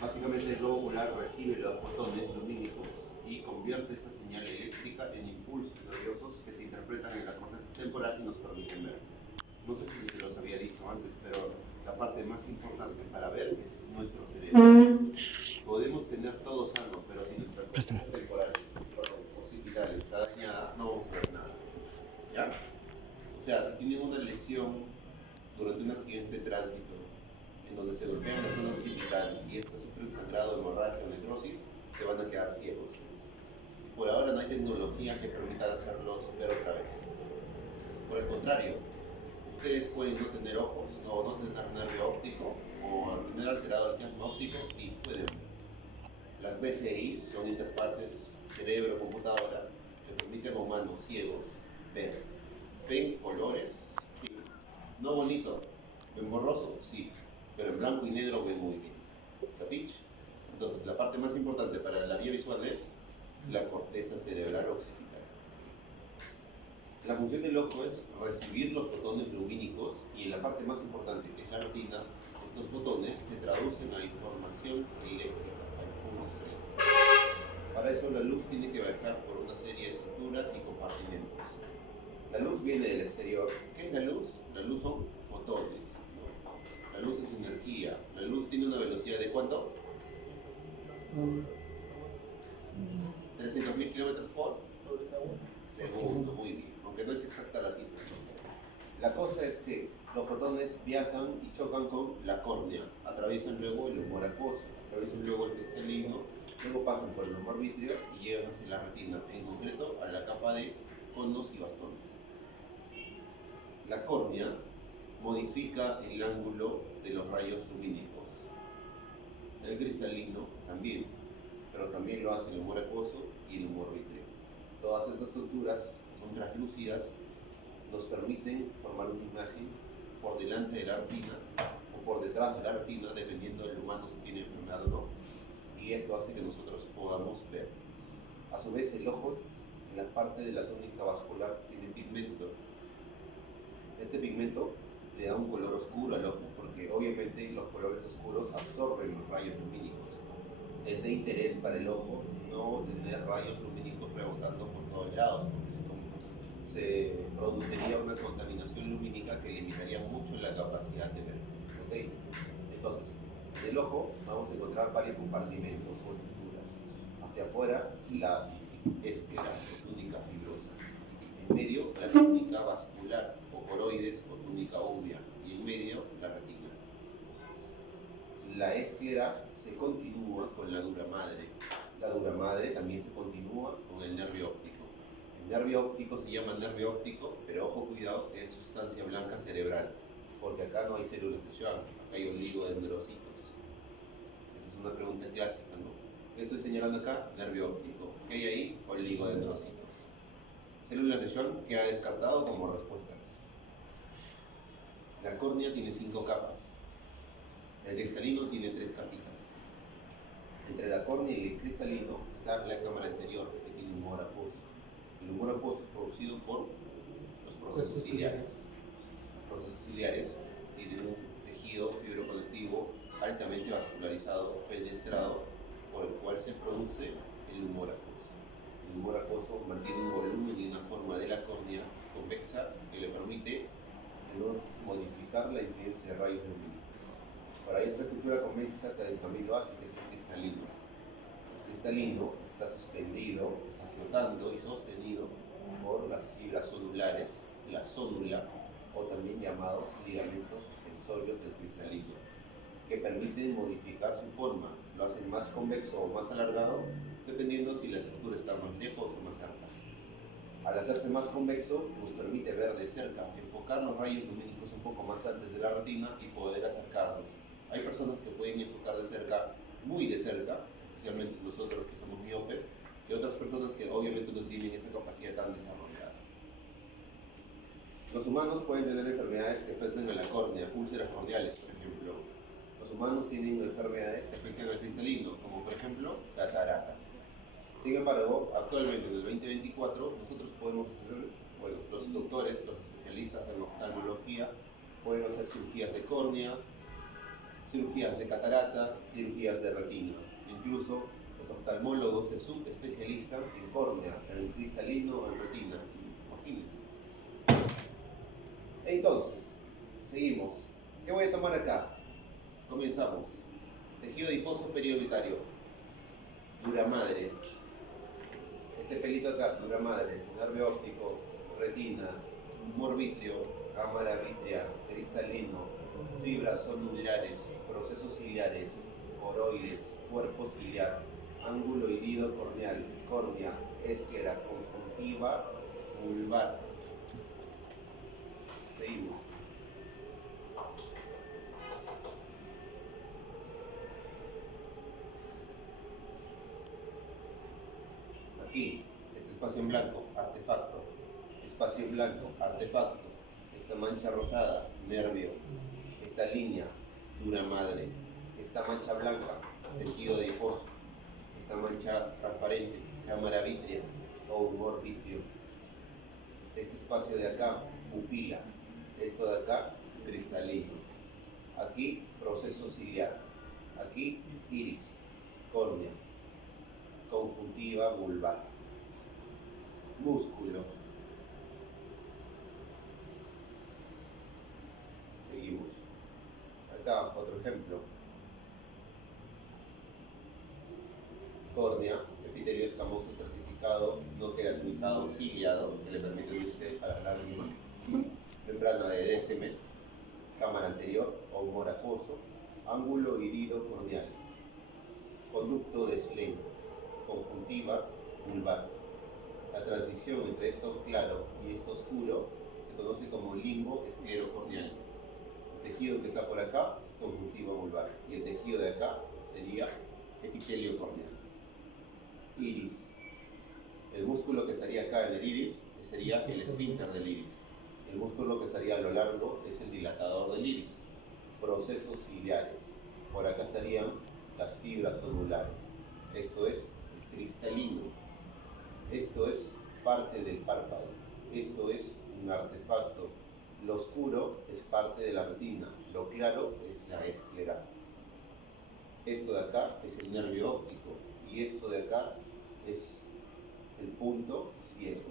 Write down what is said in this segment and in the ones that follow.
Básicamente el globo ocular recibe los fotones lumínicos y convierte esta señal eléctrica en impulsos nerviosos que se interpretan en la corteza temporal y nos permiten ver. No sé si se los había dicho antes, pero la parte más importante para ver es nuestro cerebro. Podemos tener todo sano, pero si nuestra corteza temporal occipital está dañada, no vamos a ver nada. ¿Ya? O sea, si tienen una lesión durante un accidente de tránsito, en donde se golpean la zona occipital y esta sufre un sangrado, hemorragia o necrosis, se van a quedar ciegos. Por ahora no hay tecnología que permita hacerlos ver otra vez. Por el contrario, ustedes pueden no tener ojos, o no tener nervio óptico, o tener alterado el chiasma óptico y pueden ver. Las BCI son interfaces cerebro-computadora que permiten a humanos ciegos ver. ¿Ven colores? Sí. No bonito. ¿Ven borroso? Sí. Pero en blanco y negro ven muy bien. ¿Capich? Entonces, la parte más importante para la vía visual es la corteza cerebral occipital. La función del ojo es recibir los fotones lumínicos y en la parte más importante, que es la retina, estos fotones se traducen a información eléctrica, a impulsos eléctricos. Para eso la luz tiene que viajar por una serie de estructuras y compartimentos. La luz viene del exterior. ¿Qué es la luz? La luz son fotones. La luz es energía. La luz tiene una velocidad de ¿cuánto? 300.000 kilómetros por segundo. Muy bien, aunque no es exacta la cifra. La cosa es que los fotones viajan y chocan con la córnea, atraviesan luego el humor acuoso, atraviesan luego el cristalino, luego pasan por el humor vítreo y llegan hacia la retina, en concreto a la capa de conos y bastones. La córnea modifica el ángulo de los rayos lumínicos. El cristalino también, pero también lo hace el humor acuoso y el humor vítreo. Todas estas estructuras son translúcidas, nos permiten formar una imagen por delante de la retina o por detrás de la retina, dependiendo del humano si tiene enfermedad o no. Y esto hace que nosotros podamos ver. A su vez, el ojo, en la parte de la túnica vascular, tiene pigmento. Este pigmento le da un color oscuro al ojo, porque obviamente los colores oscuros absorben los rayos lumínicos. Es de interés para el ojo no tener rayos lumínicos rebotando por todos lados, porque se produciría una contaminación lumínica que limitaría mucho la capacidad de ver. ¿Okay? Entonces, en el ojo vamos a encontrar varios compartimentos o estructuras. Hacia afuera, la esclera o túnica fibrosa. En medio, la túnica vascular o coroides o túnica óvea. Y en medio, la retina. La esclera se continúa con la dura madre. La dura madre también se continúa con el nervio óptico. El nervio óptico se llama nervio óptico, pero ojo, cuidado, que es sustancia blanca cerebral, porque acá no hay células de Schwann, acá hay oligodendrocitos. Esa es una pregunta clásica, ¿no? ¿Qué estoy señalando acá? Nervio óptico. ¿Qué hay ahí? Oligodendrocitos. Células de Schwann queda descartado como respuesta. La córnea tiene 5 capas. El cristalino tiene 3 capitas. Entre la córnea y el cristalino está la cámara anterior, que tiene humor acuoso. El humor acuoso es producido por los procesos ciliares. Los procesos ciliares tienen un tejido fibroconectivo altamente vascularizado, fenestrado, por el cual se produce el humor acuoso. El humor acuoso mantiene un volumen y una forma de la córnea convexa que le permite modificar la incidencia de rayos lumínicos. Ahora hay otra estructura convexa que también lo hace, que es el cristalino. El cristalino está suspendido, está flotando y sostenido por las fibras zonulares, la zónula, o también llamados ligamentos suspensorios del cristalino, que permiten modificar su forma. Lo hacen más convexo o más alargado, dependiendo si la estructura está más lejos o más cerca. Al hacerse más convexo, nos permite ver de cerca, enfocar los rayos lumínicos un poco más antes de la retina y poder acercarlos. Hay personas que pueden enfocar de cerca, muy de cerca, especialmente nosotros que somos miopes, y otras personas que obviamente no tienen esa capacidad tan desarrollada. Los humanos pueden tener enfermedades que afectan a la córnea, úlceras corneales, por ejemplo. Los humanos tienen enfermedades que afectan al cristalino, como por ejemplo cataratas. Sin embargo, actualmente en el 2024, nosotros podemos hacer, bueno, los doctores, los especialistas en oftalmología, pueden hacer cirugías de córnea, cirugías de catarata, cirugías de retina. Incluso los oftalmólogos se subespecializan en córnea, en cristalino o en retina. Imagínense. Entonces, seguimos. ¿Qué voy a tomar acá? Comenzamos. Tejido adiposo periorbitario. Dura madre. Este pelito acá, dura madre. Nervio óptico, retina, humor vítreo, cámara vítrea, cristalino, fibras sonulares, procesos ciliares, coroides, cuerpo ciliar, ángulo irido corneal, córnea, esclera, conjuntiva, vulvar. Seguimos. Aquí, este espacio en blanco, artefacto. Espacio en blanco, artefacto. Esta mancha rosada, nervio. Esta línea, dura madre. Esta mancha blanca, tejido adiposo. Esta mancha transparente, cámara vítrea o humor vítreo. Este espacio de acá, pupila. Esto de acá, cristalino. Aquí, proceso ciliar. Aquí, iris, córnea, conjuntiva vulvar. Músculo. Seguimos. Acá, otro ejemplo. Córnea, epitelio escamoso estratificado, no queratinizado, ciliado, que le permite unirse a las lágrimas. Membrana de DSM, cámara anterior o humor acuoso, ángulo irido corneal, conducto de Schlemm, conjuntiva vulvar. La transición entre esto claro y esto oscuro se conoce como limbo esclerocorneal. El tejido que está por acá es conjuntiva vulvar y el tejido de acá sería epitelio corneal. Iris. El músculo que estaría acá en el iris sería el esfínter del iris. El músculo que estaría a lo largo es el dilatador del iris. Procesos ciliares. Por acá estarían las fibras celulares. Esto es el cristalino. Esto es parte del párpado. Esto es un artefacto. Lo oscuro es parte de la retina. Lo claro es la esclera. Esto de acá es el nervio óptico. Y esto de acá es el punto ciego.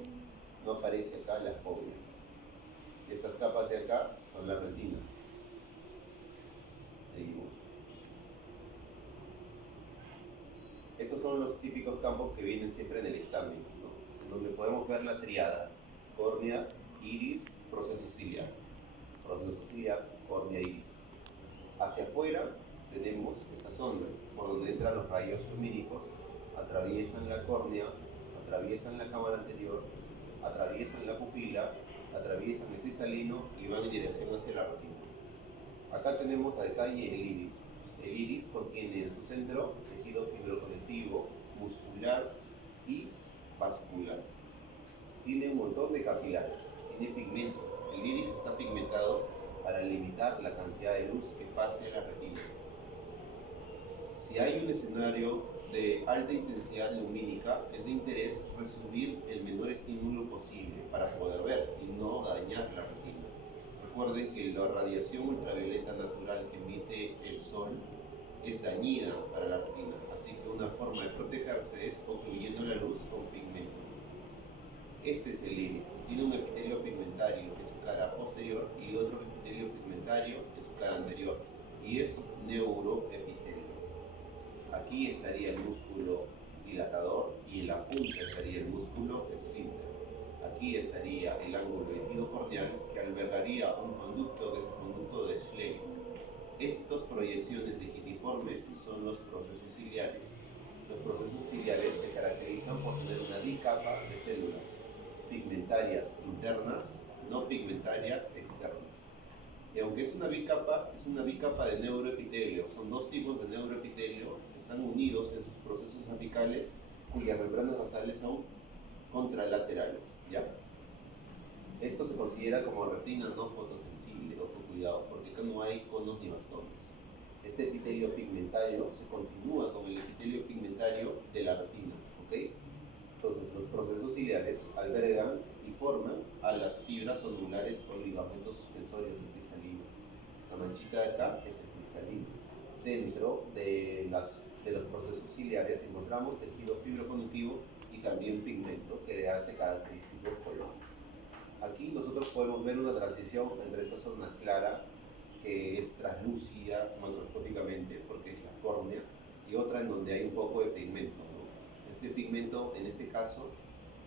No aparece acá la fobia. Estas capas de acá son la retina. Seguimos. Estos son los típicos campos que vienen siempre en el examen, ¿no? En donde podemos ver la triada: córnea, iris, proceso ciliar. Proceso ciliar, córnea, iris. Hacia afuera tenemos esta zona, por donde entran los rayos lumínicos, atraviesan la córnea, atraviesan la cámara anterior, atraviesan la pupila, atraviesan el cristalino y van en dirección hacia la retina. Acá tenemos a detalle el iris. El iris contiene en su centro tejido fibroconectivo, muscular y vascular. Tiene un montón de capilares, tiene pigmento. El iris está pigmentado para limitar la cantidad de luz que pase a la retina. Si hay un escenario de alta intensidad lumínica, es de interés recibir el menor estímulo posible para poder ver y no dañar la retina. Recuerden que la radiación ultravioleta natural que emite el sol es dañina para la retina, así que una forma de protegerse es ocluyendo la luz con pigmento. Este es el iris, tiene un epitelio pigmentario en su cara posterior y otro epitelio pigmentario en su cara anterior, y es neuroepitelio. Aquí estaría el músculo dilatador y en la punta estaría el músculo esfínter. Aquí estaría el ángulo irido corneal que albergaría un conducto que es el conducto de Schlemm. Estas proyecciones digitiformes son los procesos ciliares. Los procesos ciliares se caracterizan por tener una bicapa de células pigmentarias internas, no pigmentarias externas. Y aunque es una bicapa de neuroepitelio. Son dos tipos de neuroepitelio que están unidos en sus procesos apicales, cuyas membranas basales son contralaterales, ¿ya? Esto se considera como retina no fotosensible, ojo cuidado, porque acá no hay conos ni bastones. Este epitelio pigmentario se continúa con el epitelio pigmentario de la retina, ¿ok? Entonces, los procesos ciliares albergan y forman a las fibras ondulares o ligamentos suspensorios del cristalino. Esta manchita de acá es el cristalino. dentro de los procesos ciliares encontramos tejido fibroconductivo y también pigmento que le hace característico color. Aquí nosotros podemos ver una transición entre esta zona clara, que es translúcida macroscópicamente porque es la córnea, y otra en donde hay un poco de pigmento, ¿no? Este pigmento, en este caso,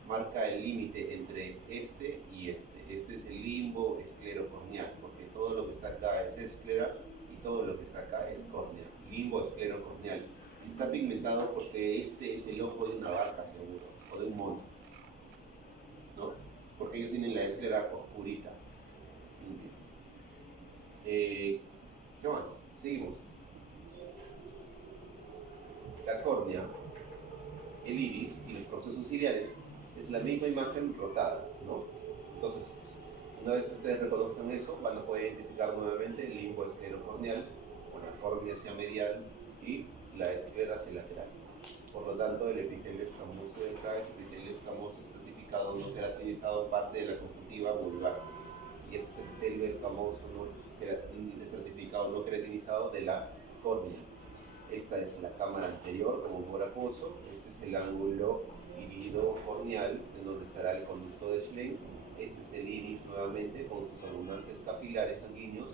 marca el límite entre este y este. Este es el limbo esclerocorneal, porque todo lo que está acá es esclera y todo lo que está acá es córnea. Limbo esclerocorneal. Está pigmentado porque este es el ojo de una vaca, seguro, o de un mono, ¿no? Porque ellos tienen la esclera oscurita. ¿Qué más? Seguimos. La córnea, el iris y los procesos ciliares es la misma imagen rotada, ¿no? Entonces, una vez que ustedes reconozcan eso, van a poder identificar nuevamente el limbo esclerocorneal, con la córnea hacia medial y la esclera hacia lateral. Por lo tanto, el epitelio escamoso de acá es epitelio escamoso estratificado no queratinizado, parte de la conjuntiva vulvar. Y este es el epitelio escamoso estratificado no queratinizado de la córnea. Esta es la cámara anterior como un acuoso. Este es el ángulo irido corneal, en donde estará el conducto de Schlein. Este es el iris nuevamente con sus abundantes capilares sanguíneos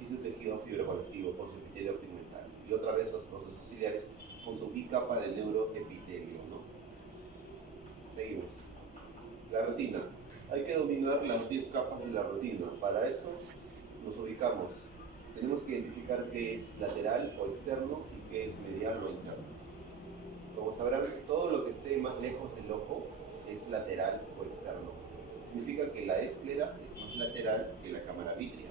y su tejido fibroconductivo con su epitelio pigmentario. Y otra vez los procesos ciliares con su bicapa de neuroepitelio, ¿no? Seguimos. La retina. Hay que dominar las 10 capas de la retina. Para esto nos ubicamos. Tenemos que identificar qué es lateral o externo y qué es medial o interno. Como sabrán, todo lo que esté más lejos del ojo es lateral o externo. Significa que la esclera es más lateral que la cámara vítrea,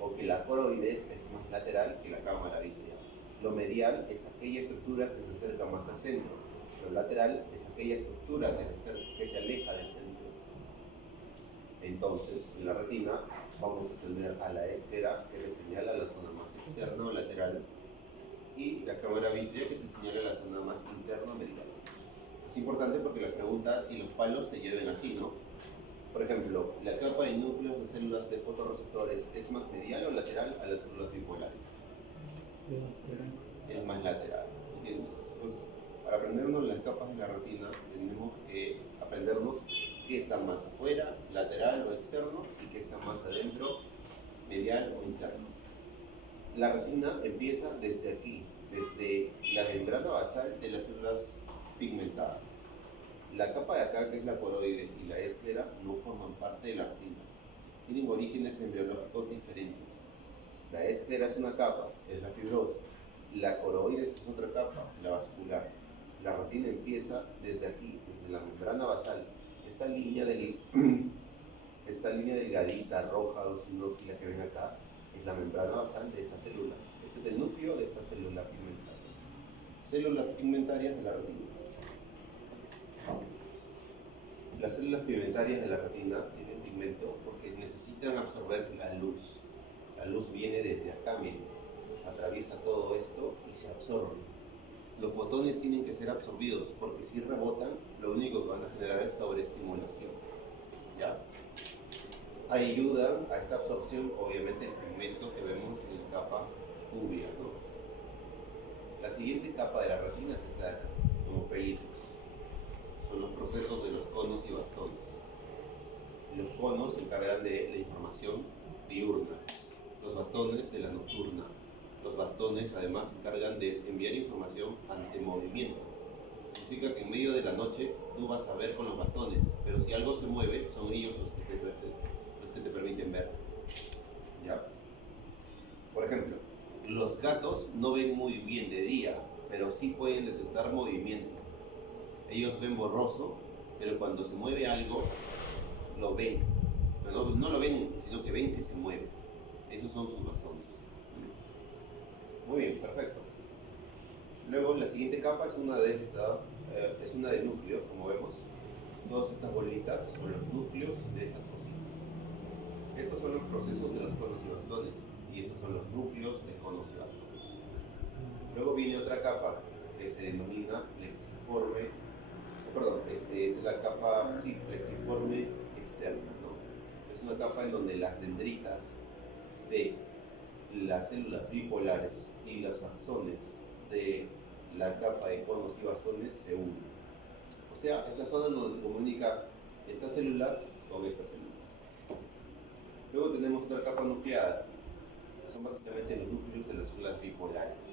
o que la coroides es más lateral que la cámara vítrea. Lo medial es aquella estructura que se acerca más al centro. Lo lateral es aquella estructura que se aleja del centro. Entonces, en la retina vamos a tener a la esclera que te señala la zona más externa o lateral y la cámara vítrea que te señala la zona más interna o medial. Es importante porque las preguntas y los palos te lleven así, ¿no? Por ejemplo, la capa de núcleos de células de fotorreceptores es más medial o lateral a las células bipolares. Es más lateral, ¿entiendes? Entonces, para aprendernos las capas de la retina, tenemos que aprendernos qué está más afuera, lateral o externo, y qué está más adentro, medial o interno. La retina empieza desde aquí, desde la membrana basal de las células pigmentadas. La capa de acá, que es la coroide, y la esclera no forman parte de la retina. Tienen orígenes embriológicos diferentes. La esclera es una capa, es la fibrosa. La coroides es otra capa, la vascular. La retina empieza desde aquí, desde la membrana basal. Esta línea delgadita, roja o sinófila que ven acá, es la membrana basal de estas células. Este es el núcleo de esta célula pigmentaria. Células pigmentarias de la retina. Las células pigmentarias de la retina tienen pigmento porque necesitan absorber la luz. La luz viene desde acá, miren, atraviesa todo esto y se absorbe. Los fotones tienen que ser absorbidos porque si rebotan, lo único que van a generar es sobreestimulación. ¿Ya? Ayudan a esta absorción, obviamente, el pigmento que vemos en la capa pública, ¿no? La siguiente capa de la retina es esta de acá, como pelitos. Son los procesos de los conos y bastones. Los conos se encargan de la información diurna, los bastones de la nocturna. Los bastones además se encargan de enviar información ante movimiento. Significa que en medio de la noche tú vas a ver con los bastones, pero si algo se mueve, son ellos los que te permiten ver. ¿Ya? Por ejemplo, los gatos no ven muy bien de día, pero sí pueden detectar movimiento. Ellos ven borroso, pero cuando se mueve algo, lo ven. Pero no lo ven, sino que ven que se mueve. Esos son sus bastones. Muy bien, perfecto. Luego la siguiente capa es una de núcleos, como vemos. Todas estas bolitas son los núcleos de estas cositas. Estos son los procesos de los conos y bastones. Y estos son los núcleos de conos y bastones. Luego viene otra capa que se denomina plexiforme. Es la capa plexiforme externa, ¿no? Es una capa en donde las dendritas de las células bipolares y los axones de la capa de conos y bastones se unen. O sea, es la zona donde se comunica estas células con estas células. Luego tenemos otra capa nucleada, que son básicamente los núcleos de las células bipolares.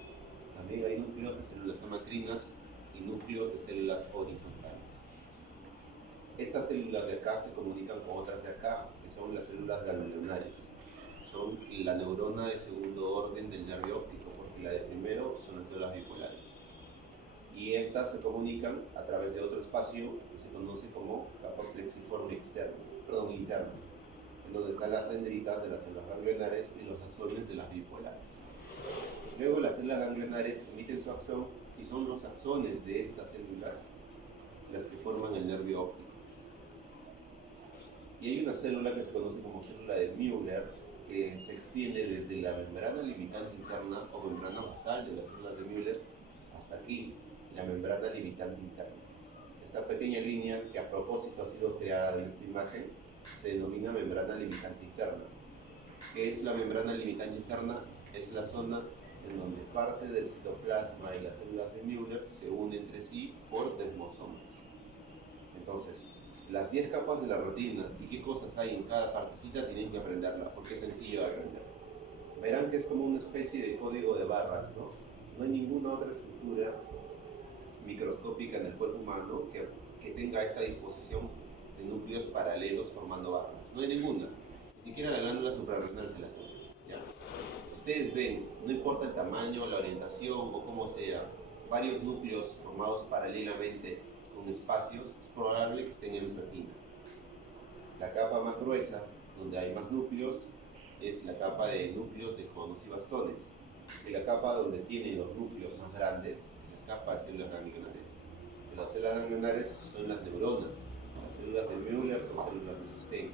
También hay núcleos de células amacrinas y núcleos de células horizontales. Estas células de acá se comunican con otras de acá, que son las células ganglionares. Son la neurona de segundo orden del nervio óptico, porque la de primero son las células bipolares. Y estas se comunican a través de otro espacio que se conoce como capa plexiforme interna, en donde están las dendritas de las células ganglionares y los axones de las bipolares. Luego las células ganglionares emiten su axón y son los axones de estas células las que forman el nervio óptico. Y hay una célula que se conoce como célula de Müller, que se extiende desde la membrana limitante interna o membrana basal de las células de Müller hasta aquí, la membrana limitante interna. Esta pequeña línea, que a propósito ha sido creada en esta imagen, se denomina membrana limitante interna. ¿Qué es la membrana limitante interna? Es la zona en donde parte del citoplasma y las células de Müller se unen entre sí por desmosomas. Entonces, las 10 capas de la retina y qué cosas hay en cada partecita tienen que aprenderla, porque es sencillo de aprender. Verán que es como una especie de código de barras, ¿no? No hay ninguna otra estructura microscópica en el cuerpo humano que tenga esta disposición de núcleos paralelos formando barras. No hay ninguna. Ni siquiera la glándula suprarrenal se la hace. ¿Ya? Si ustedes ven, no importa el tamaño, la orientación o cómo sea, varios núcleos formados paralelamente con espacios, es probable que estén en retina. La capa más gruesa, donde hay más núcleos, es la capa de núcleos de conos y bastones. Y la capa donde tienen los núcleos más grandes, la capa de células ganglionares. Las células ganglionares son las neuronas. Las células de Müller son células de sostén.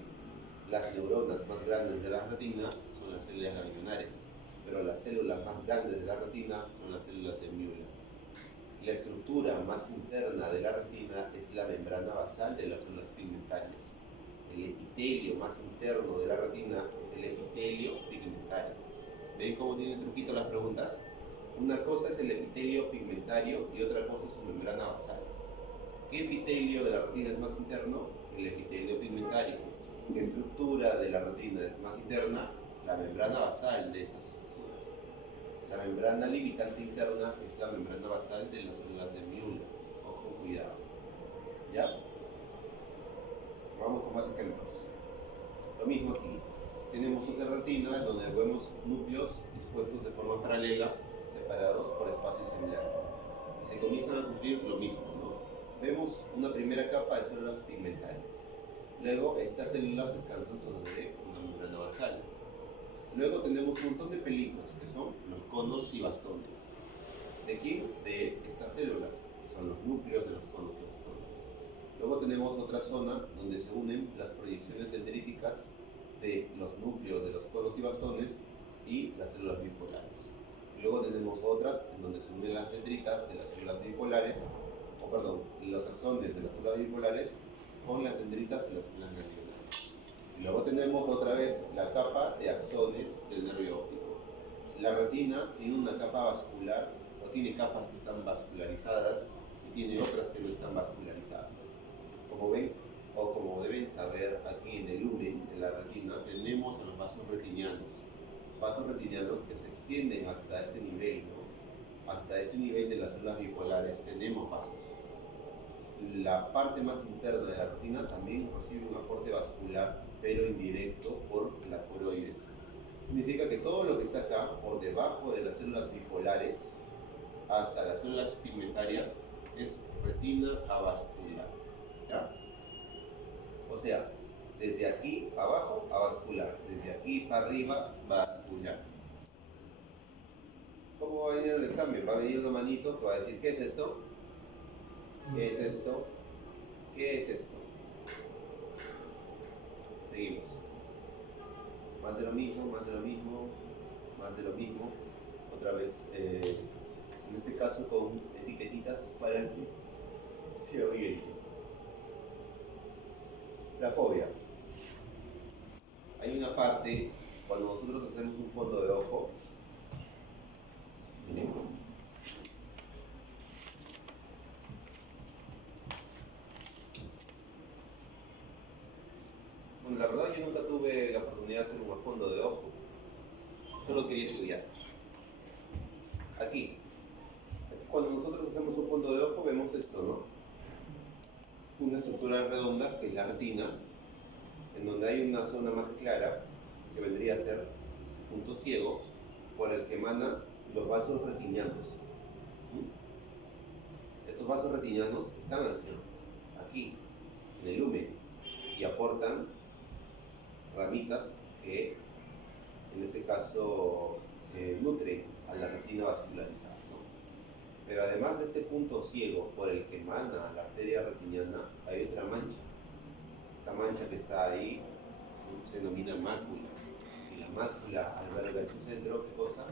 Las neuronas más grandes de la retina son las células ganglionares, pero las células más grandes de la retina son las células de Müller. La estructura más interna de la retina es la membrana basal de las células pigmentarias. El epitelio más interno de la retina es el epitelio pigmentario. ¿Ven cómo tienen truquito las preguntas? Una cosa es el epitelio pigmentario y otra cosa es su membrana basal. ¿Qué epitelio de la retina es más interno? El epitelio pigmentario. ¿Qué estructura de la retina es más interna? La membrana basal de estas estructuras. La membrana limitante interna es la membrana basal de las células de Müller. Ojo, cuidado. ¿Ya? Vamos con más ejemplos. Lo mismo aquí. Tenemos otra retina donde vemos núcleos dispuestos de forma paralela, separados por espacios similares. Y se comienzan a cumplir lo mismo, ¿no? Vemos una primera capa de células pigmentarias. Luego, estas células descansan sobre una membrana basal. Luego tenemos un montón de pelitos, que son los conos y bastones. ¿De quién? De estas células, que son los núcleos de los conos y bastones. Luego tenemos otra zona donde se unen las proyecciones dendríticas de los núcleos de los conos y bastones y las células bipolares. Luego tenemos otras en donde se unen las dendritas de las células bipolares, los axones de las células bipolares con las dendritas de las células ganglionares. Y luego tenemos otra vez la capa de axones del nervio óptico. La retina tiene una capa vascular, o tiene capas que están vascularizadas y tiene otras que no están vascularizadas. Como ven, o como deben saber, aquí en el lumen de la retina tenemos a los vasos retinianos que se extienden hasta este nivel, ¿no? Hasta este nivel de las células bipolares tenemos vasos. La parte más interna de la retina también recibe un aporte vascular, pero indirecto por la coroides. Significa que todo lo que está acá, por debajo de las células bipolares, hasta las células pigmentarias, es retina avascular. ¿Ya? O sea, desde aquí abajo, avascular. Desde aquí para arriba, vascular. ¿Cómo va a venir el examen? Va a venir una manito que va a decir, ¿qué es esto? ¿Qué es esto? ¿Qué es esto? Seguimos. Más de lo mismo, más de lo mismo, más de lo mismo. Otra vez, en este caso con etiquetitas para que se oriente. La fobia. Hay una parte, cuando nosotros hacemos un fondo de ojo, aquí. Cuando nosotros hacemos un fondo de ojo vemos esto, ¿no? Una estructura redonda que es la retina, en donde hay una zona más clara que vendría a ser punto ciego por el que emanan los vasos retinianos. Estos vasos retinianos están aquí, en el lúmen, y aportan ramitas que en este caso nutren a la retina vascularizada, ¿no? Pero además de este punto ciego por el que emana la arteria retiniana, hay otra mancha. Esta mancha que está ahí se denomina mácula. Y la mácula alberga en su centro, ¿qué cosa?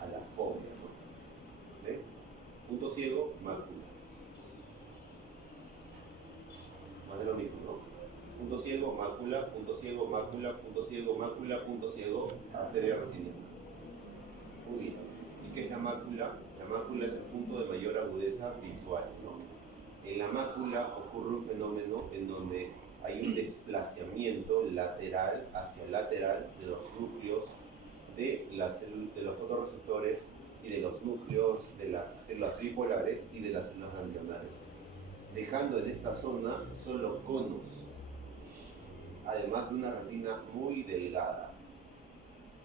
A la fovea, ¿no? ¿Ve? Punto ciego, mácula. Más de lo mismo, ¿no? Punto ciego, mácula, punto ciego, mácula, punto ciego, mácula, punto ciego, arteria retiniana. Muy bien. ¿Y qué es la mácula? La mácula es el punto de mayor agudeza visual, ¿no? En la mácula ocurre un fenómeno en donde hay un desplazamiento lateral hacia lateral de los núcleos de los fotorreceptores y de los núcleos de las células tripolares y de las células ganglionares, dejando en esta zona solo conos, además de una retina muy delgada.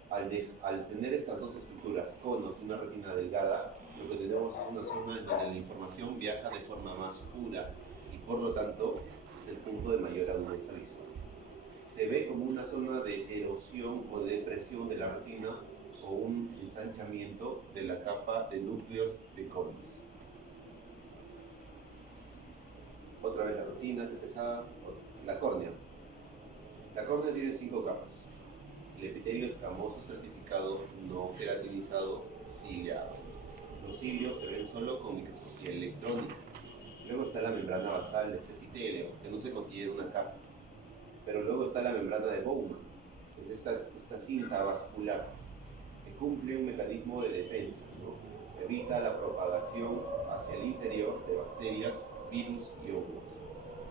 Al tener estas dos estructuras, conos y una retina delgada, lo que tenemos es una zona en donde la información viaja de forma más pura y por lo tanto es el punto de mayor agudeza visual. Se ve como una zona de erosión o de depresión de la retina o un ensanchamiento de la capa de núcleos de conos. Otra vez la retina, que pesada, la córnea. La córnea tiene 5 capas. El epitelio escamoso certificado no queratinizado ciliado. Los cilios se ven solo con microscopía electrónica. Luego está la membrana basal de este epitelio, que no se considera una capa. Pero luego está la membrana de Bowman, que es esta cinta vascular, que cumple un mecanismo de defensa, ¿no? Evita la propagación hacia el interior de bacterias, virus y hongos.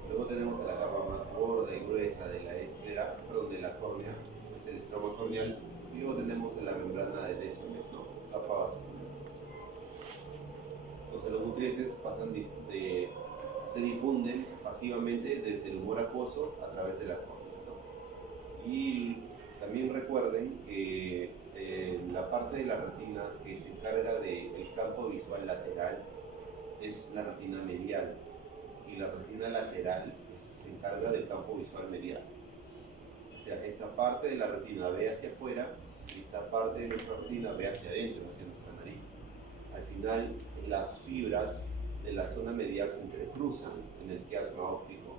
Luego tenemos a la capa más gorda y gruesa de la esclera, de la córnea, es el estroma corneal, y luego tenemos a la membrana de Descemet, ¿no? Capa vascular. Entonces los nutrientes se difunden pasivamente desde el humor acuoso a través de la córnea, ¿no? Y también recuerden que la parte de la retina que se encarga del campo visual lateral es la retina medial, y la retina lateral se encarga del campo visual medial. O sea, esta parte de la retina ve hacia afuera y esta parte de nuestra retina ve hacia adentro, hacia nuestra nariz. Al final, las fibras de la zona medial se entrecruzan en el quiasma óptico.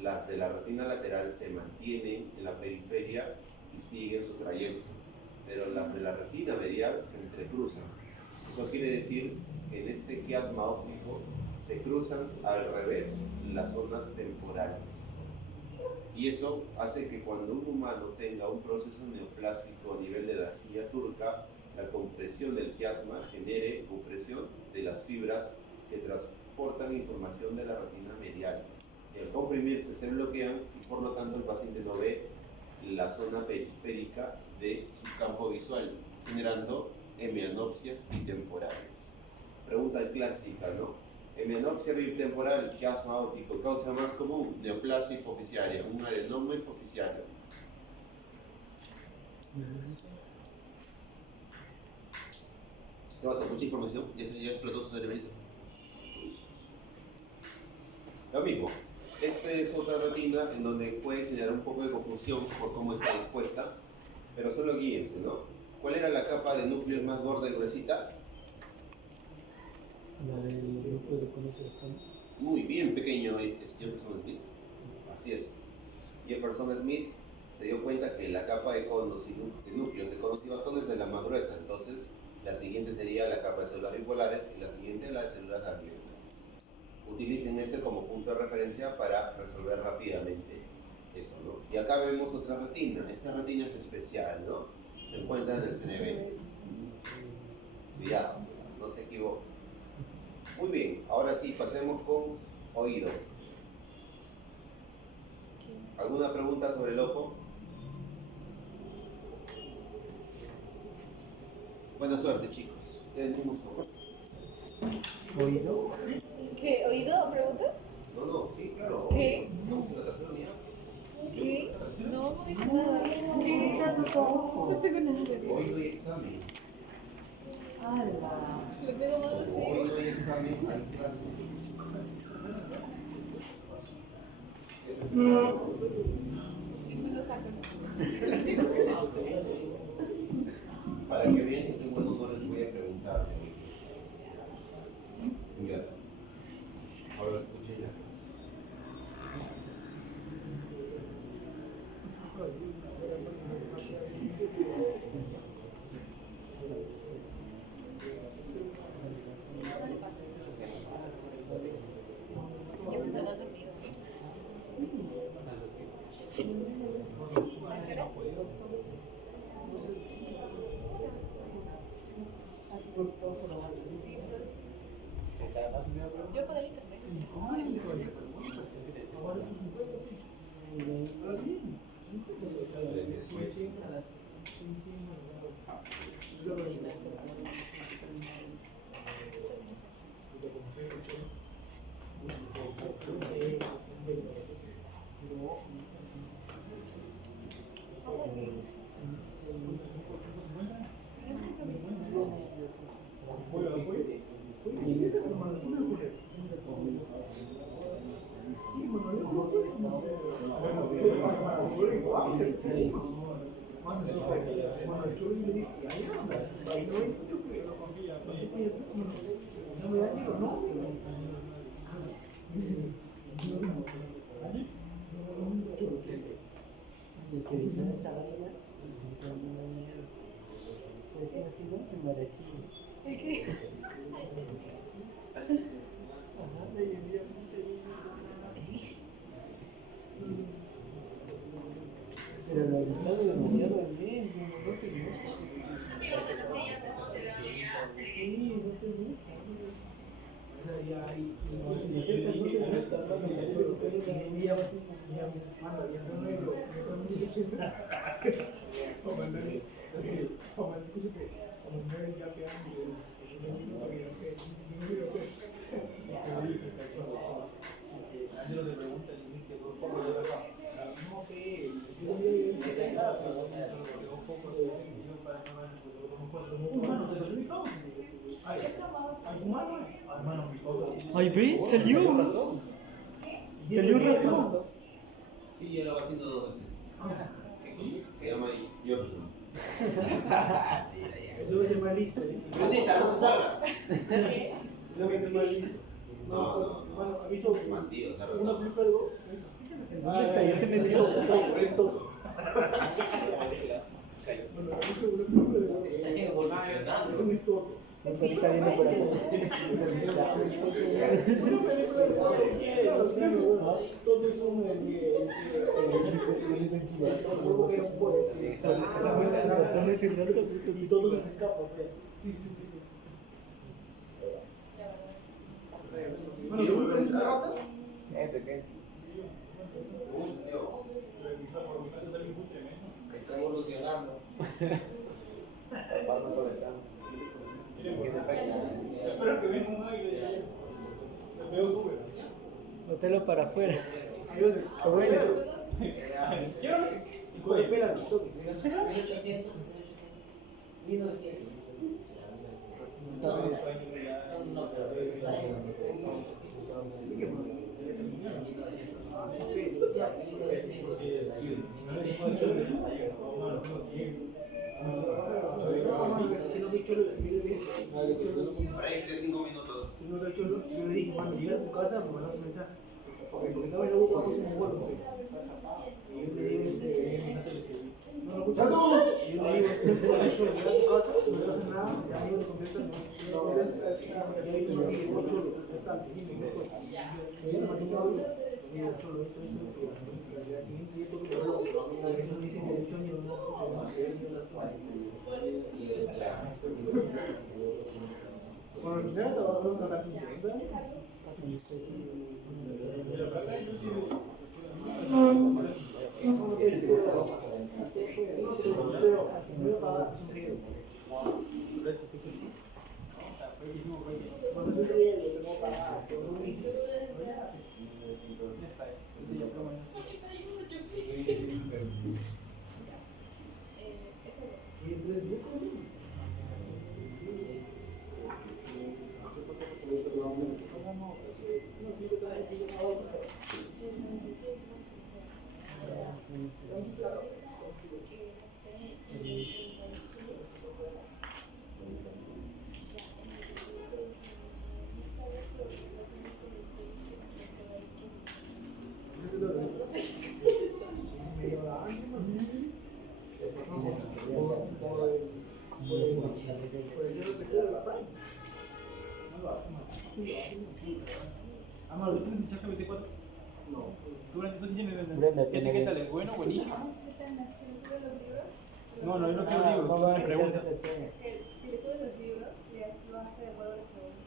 Las de la retina lateral se mantienen en la periferia y siguen su trayecto, pero las de la retina medial se entrecruzan. Eso quiere decir que en este quiasma óptico se cruzan al revés las zonas temporales. Y eso hace que cuando un humano tenga un proceso neoplásico a nivel de la silla turca, la compresión del quiasma genere compresión de las fibras que transportan información de la retina medial. Y al comprimirse se bloquean y por lo tanto el paciente no ve la zona periférica de su campo visual, generando hemianopsias bitemporales. Pregunta clásica, ¿no? Hemianopsia bitemporal, quiasma óptico, causa más común, neoplasia hipoficiaria, un adenoma hipoficiario. ¿Qué pasa? ¿Mucha información? ¿Ya explotó su cerebrito? Lo mismo, esta es otra retina en donde puede generar un poco de confusión por cómo está dispuesta, pero solo guíense, ¿no? ¿Cuál era la capa de núcleos más gorda y gruesita? La del grupo de conoces. Muy bien, pequeño, es Jefferson Smith. Así es. Jefferson Smith se dio cuenta que la capa de conos y de núcleos de conos y bastones es la más gruesa. Entonces, la siguiente sería la capa de células bipolares y la siguiente la de células ganglionares. Utilicen ese como punto de referencia para resolver rápidamente eso, ¿no? Y acá vemos otra retina. Esta retina es especial, ¿no? Se encuentra en el CNV. Cuidado, no se equivoque. Muy bien, ahora sí, pasemos con oído. ¿Alguna pregunta sobre el ojo? Buena suerte, chicos. Tenemos todo. ¿Oído? ¿Qué? ¿Oído? ¿Preguntas? No, no, sí, claro. ¿Qué? Estamos en la tercera unidad. ¿Qué? No, no dije nada. ¿Qué? No tengo nada. Oído y examen. ¡Hala! Le pego más así. Oído y examen, hay clase. Sí, me lo sacas. Para que vean que estoy bueno, no les voy a preguntar. Señora, ahora escuchen ya. Ya me sonó sentido. Yo pagué el internet. Pero la mitad de demasiado bien, no sé. Sí, no sé mucho. Ay, ve, salió. Salió un ratón. Sí, ya lo va haciendo 2 veces. ¿Qué cosa? Se llama Jefferson. Eso es el más listo. Bonita, no salga. Eso es el más listo. No. Bueno, aviso. Mantío, se ha Una retado. película algo. ¿Dónde está? Ya se metió. Esto. Bueno, aviso una película de algo. Es un esto. Está viendo por acá. Una película de algo. Sí, bueno. Todo es como y todo se escapa. Sí. Bueno, ¿Quiere volver a entrar? pequeño. Está evolucionando. Espero que venga un aire. Me veo súper. Bótelo para afuera. Qué bueno. Y con el pelo, 1800, 1900. No, pero está en sí que Break de 5 minutos. yo le dije, cuando llegue a tu casa, me mandas un mensaje. Porque estaba en la boca, pues un huevo. Y yo le dije, no lo escuchas. Y yo le digo, yo llegué a tu casa, no te haces nada, ya no le contestas, no contestas. Y ahí yo le dije, no, cholo, ¿qué tal? Dime, ¿qué fue? Y yo le mandé un audio, le digo, cholo, esto, y esto, que hablo, a veces me dicen que el hecho ni lo no, bueno, primero te voy a hablar de la siguiente. Cuando yo llegué, lo tengo para hacer un inicio. Y entonces yo con Amaro, ¿tú tienes muchacho 24? No. ¿Tú tienes qué etiqueta de bueno, buenísimo? No, yo no quiero libros, no me preguntas. Si le suben los libros, lo hace de acuerdo a las preguntas.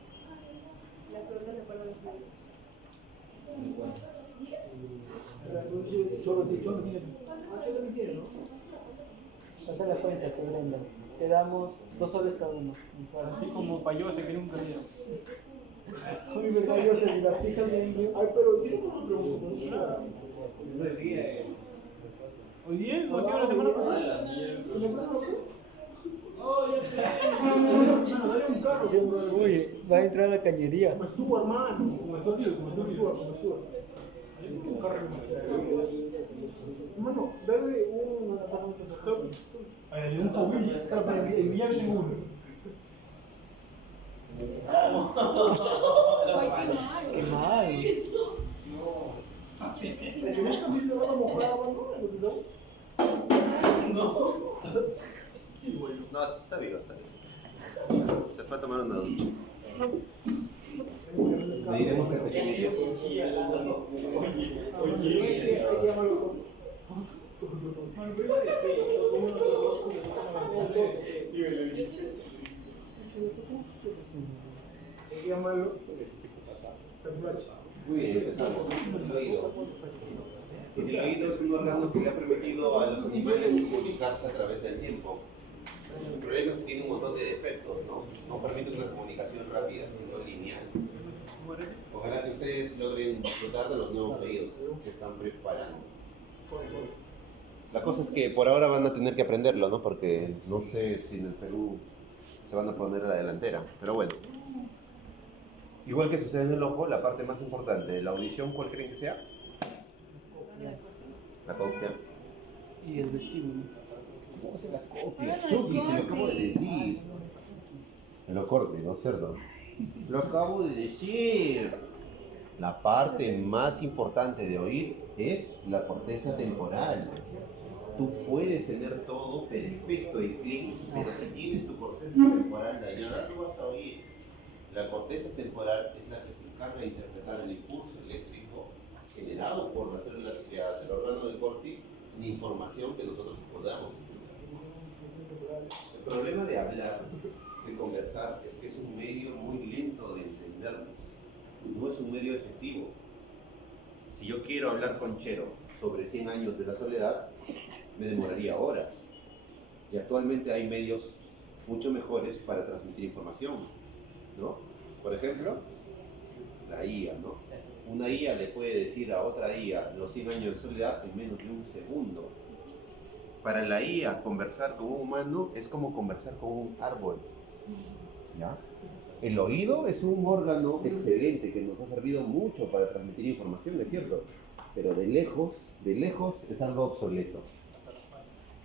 Las preguntas de acuerdo a los libros. Solo tiene. También tiene, ¿no? Hacer la cuenta, que Brenda. Te damos 2 soles cada uno. Así como Payosa que nunca vieron. Soy verdad, yo sé, la fija bien. Ay, pero sí no me preguntas. ¿Hoy día? ¿O ha sido la semana pasada? Dale un carro. Oye, va a entrar a la cañería. Como estuvo, hermano. Como estuvo. Un carro. Hermano, dale un tobillo. Ya viene uno. Qué mal. No, está vivo, está vivo. Se fue a tomar una ducha. Le diremos que pequeño. Muy bien, empezamos. El oído. El oído es un órgano que le ha permitido a los animales comunicarse a través del tiempo. El problema es que tiene un montón de defectos, ¿no? No permite una comunicación rápida, sino lineal. Ojalá que ustedes logren disfrutar de los nuevos oídos que están preparando. La cosa es que por ahora van a tener que aprenderlo, ¿no? Porque no sé si en el Perú se van a poner a la delantera. Pero bueno. Igual que sucede en el ojo, la parte más importante de la audición, ¿cuál creen que sea? La cóclea. Y el vestíbulo. ¿Cómo se la copia? Chucky, se lo acabo de decir. Me lo corte, ¿no es cierto? Lo acabo de decir. La parte más importante de oír es la corteza temporal. Tú puedes tener todo perfecto y clean, pero si tienes tu corteza temporal dañada, no vas a oír. La corteza temporal es la que se encarga de interpretar el impulso eléctrico generado por las células creadas del órgano de Corti de información que nosotros podamos. El problema de hablar, de conversar, es que es un medio muy lento de entendernos. No es un medio efectivo. Si yo quiero hablar con Chero sobre 100 años de la soledad, me demoraría horas. Y actualmente hay medios mucho mejores para transmitir información, ¿no? Por ejemplo, la IA, ¿no? Una IA le puede decir a otra IA los 100 años de soledad en menos de un segundo. Para la IA, conversar con un humano es como conversar con un árbol, ¿ya? El oído es un órgano excelente que nos ha servido mucho para transmitir información, es cierto, pero de lejos es algo obsoleto.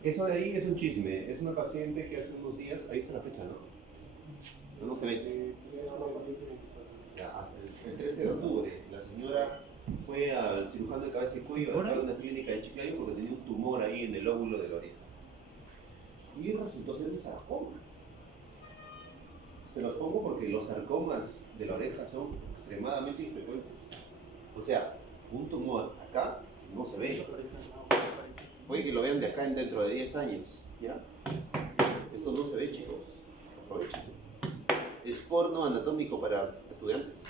Eso de ahí es un chisme, es una paciente que hace unos días, ahí está la fecha, ¿no? No se ve. Ya, el 13 de octubre, la señora fue al cirujano de cabeza y cuello de una clínica de Chiclayo porque tenía un tumor ahí en el lóbulo de la oreja. Y resultó ser un sarcoma. Se los pongo porque los sarcomas de la oreja son extremadamente infrecuentes. O sea, un tumor acá no se ve. Puede que lo vean de acá en dentro de 10 años, ¿ya? Esto no se ve, chicos. Aprovechen. Es porno anatómico para estudiantes.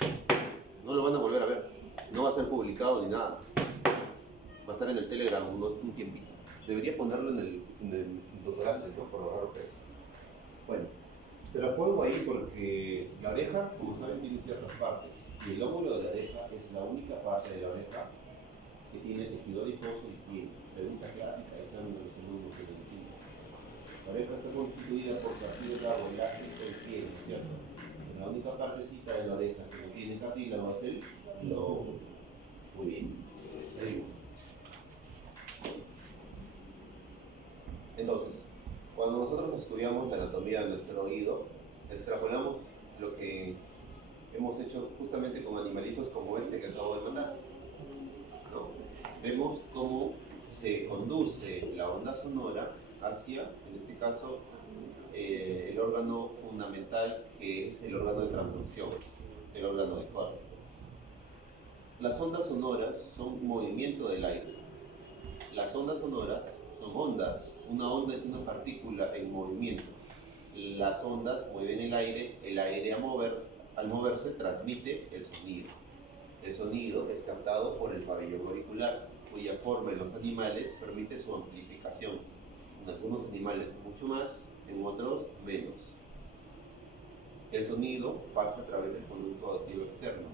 No lo van a volver a ver. No va a ser publicado ni nada. Va a estar en el Telegram un tiempito. Debería ponerlo en el tutorial, ¿no? Por lo raro que es. Bueno, Se la pongo ahí porque la oreja, como saben, tiene ciertas partes. Y el lóbulo de la oreja es la única parte de la oreja que tiene tejido adiposo y piel. Pregunta clásica, examen de los alumnos de medicina. La oreja está constituida por cartílago, elástico y piel, ¿no es cierto? La única partecita de la oreja que no tiene cartílago es el lóbulo. Muy bien. Seguimos. Entonces, cuando nosotros estudiamos la anatomía de nuestro oído, extrapolamos lo que hemos hecho justamente con animalitos como este que acabo de mandar, ¿no? Vemos cómo se conduce la onda sonora hacia, en este caso, el órgano fundamental que es el órgano de transducción, el órgano de Corth. Las ondas sonoras son movimiento del aire. Las ondas sonoras son ondas. Una onda es una partícula en movimiento. Las ondas mueven el aire al moverse transmite el sonido. El sonido es captado por el pabellón auricular, cuya forma en los animales permite su amplificación. En algunos animales mucho más, en otros menos. El sonido pasa a través del conducto auditivo externo.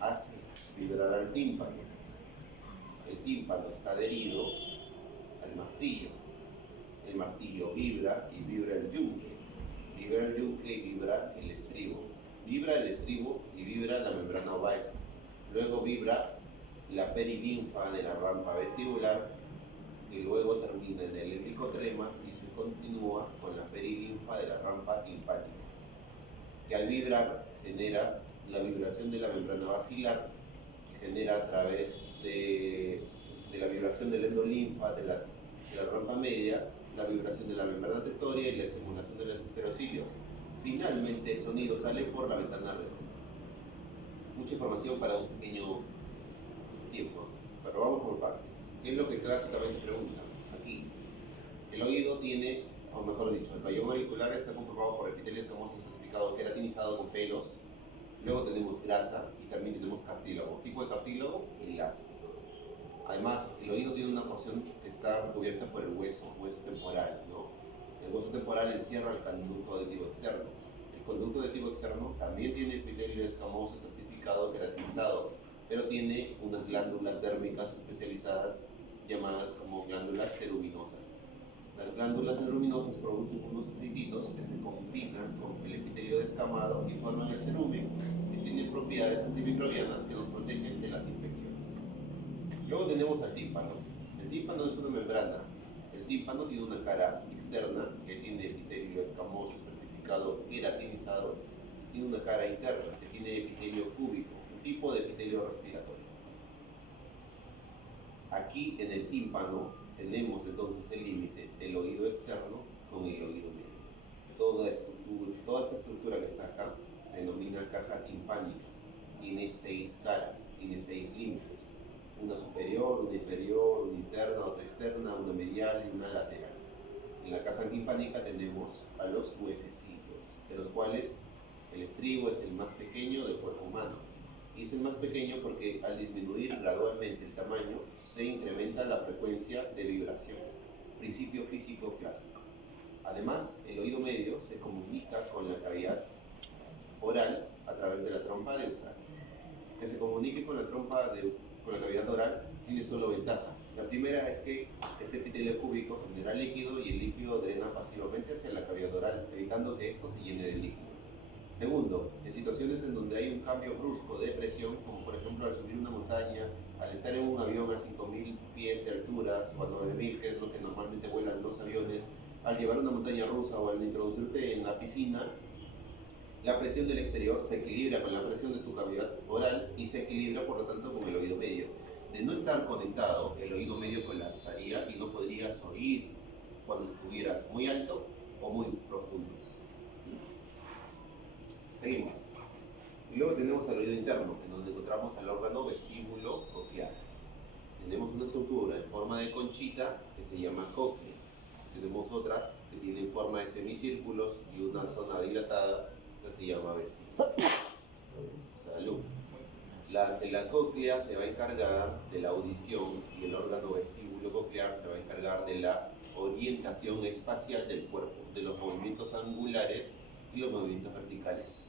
Hace vibrar al tímpano. El tímpano está adherido al martillo. El martillo vibra y vibra el yunque. Vibra el yunque y vibra el estribo. Vibra el estribo y vibra la membrana oval. Luego vibra la perilinfa de la rampa vestibular, que luego termina en el hemicotrema y se continúa con la perilinfa de la rampa timpánica, que al vibrar genera la vibración de la membrana basilar, que genera a través de la vibración del endolinfa de la rampa media, la vibración de la membrana tectoria y la estimulación de los estereocilios. Finalmente el sonido sale por la ventana redonda. Mucha información para un pequeño tiempo, pero vamos por partes. ¿Qué es lo que clásicamente preguntan? Aquí, el oído tiene, o mejor dicho, el pabellón auricular está conformado por epitelio escamoso certificado queratinizado con pelos. Luego tenemos grasa y también tenemos cartílago. Tipo de cartílago, elástico. Además, el oído tiene una porción que está cubierta por el hueso temporal, ¿no? El hueso temporal encierra el conducto auditivo externo. El conducto auditivo externo también tiene epitelio escamoso certificado queratinizado, pero tiene unas glándulas dérmicas especializadas llamadas como glándulas ceruminosas. Las glándulas ceruminosas producen unos aceititos que se combinan con el epitelio descamado y forman el cerumen, que tiene propiedades antimicrobianas que nos protegen de las infecciones. Luego tenemos al tímpano. El tímpano es una membrana. El tímpano tiene una cara externa que tiene epitelio escamoso certificado queratinizado. Tiene una cara interna que tiene epitelio cúbico, un tipo de epitelio respiratorio. Aquí en el tímpano tenemos entonces el límite del oído externo con el oído medio. Toda esta estructura que está acá se denomina caja timpánica. Tiene 6 caras, tiene 6 límites. Una superior, una inferior, una interna, otra externa, una medial y una lateral. En la caja timpánica tenemos a los huesecillos, de los cuales el estribo es el más pequeño del cuerpo humano. Y es el más pequeño porque al disminuir gradualmente el tamaño, se incrementa la frecuencia de vibración. Principio físico clásico. Además, el oído medio se comunica con la cavidad oral a través de la trompa de Eustaquio. Que se comunique con la cavidad oral tiene solo ventajas. La primera es que este epitelio cúbico genera líquido y el líquido drena pasivamente hacia la cavidad oral, evitando que esto se llene de líquido. Segundo, en situaciones en donde hay un cambio brusco de presión, como por ejemplo al subir una montaña, al estar en un avión a 5.000 pies de altura o a 9.000, que es lo que normalmente vuelan los aviones, al llevar una montaña rusa o al introducirte en la piscina, la presión del exterior se equilibra con la presión de tu cavidad oral y se equilibra por lo tanto con el oído medio. De no estar conectado, el oído medio colapsaría y no podrías oír cuando estuvieras muy alto o muy profundo. Seguimos. Y luego tenemos el oído interno, en donde encontramos al órgano vestíbulo coclear. Tenemos una estructura en forma de conchita que se llama cóclea. Tenemos otras que tienen forma de semicírculos y una zona dilatada que se llama vestíbulo. Salud. La cóclea se va a encargar de la audición y el órgano vestíbulo coclear se va a encargar de la orientación espacial del cuerpo. de los movimientos angulares y los movimientos verticales.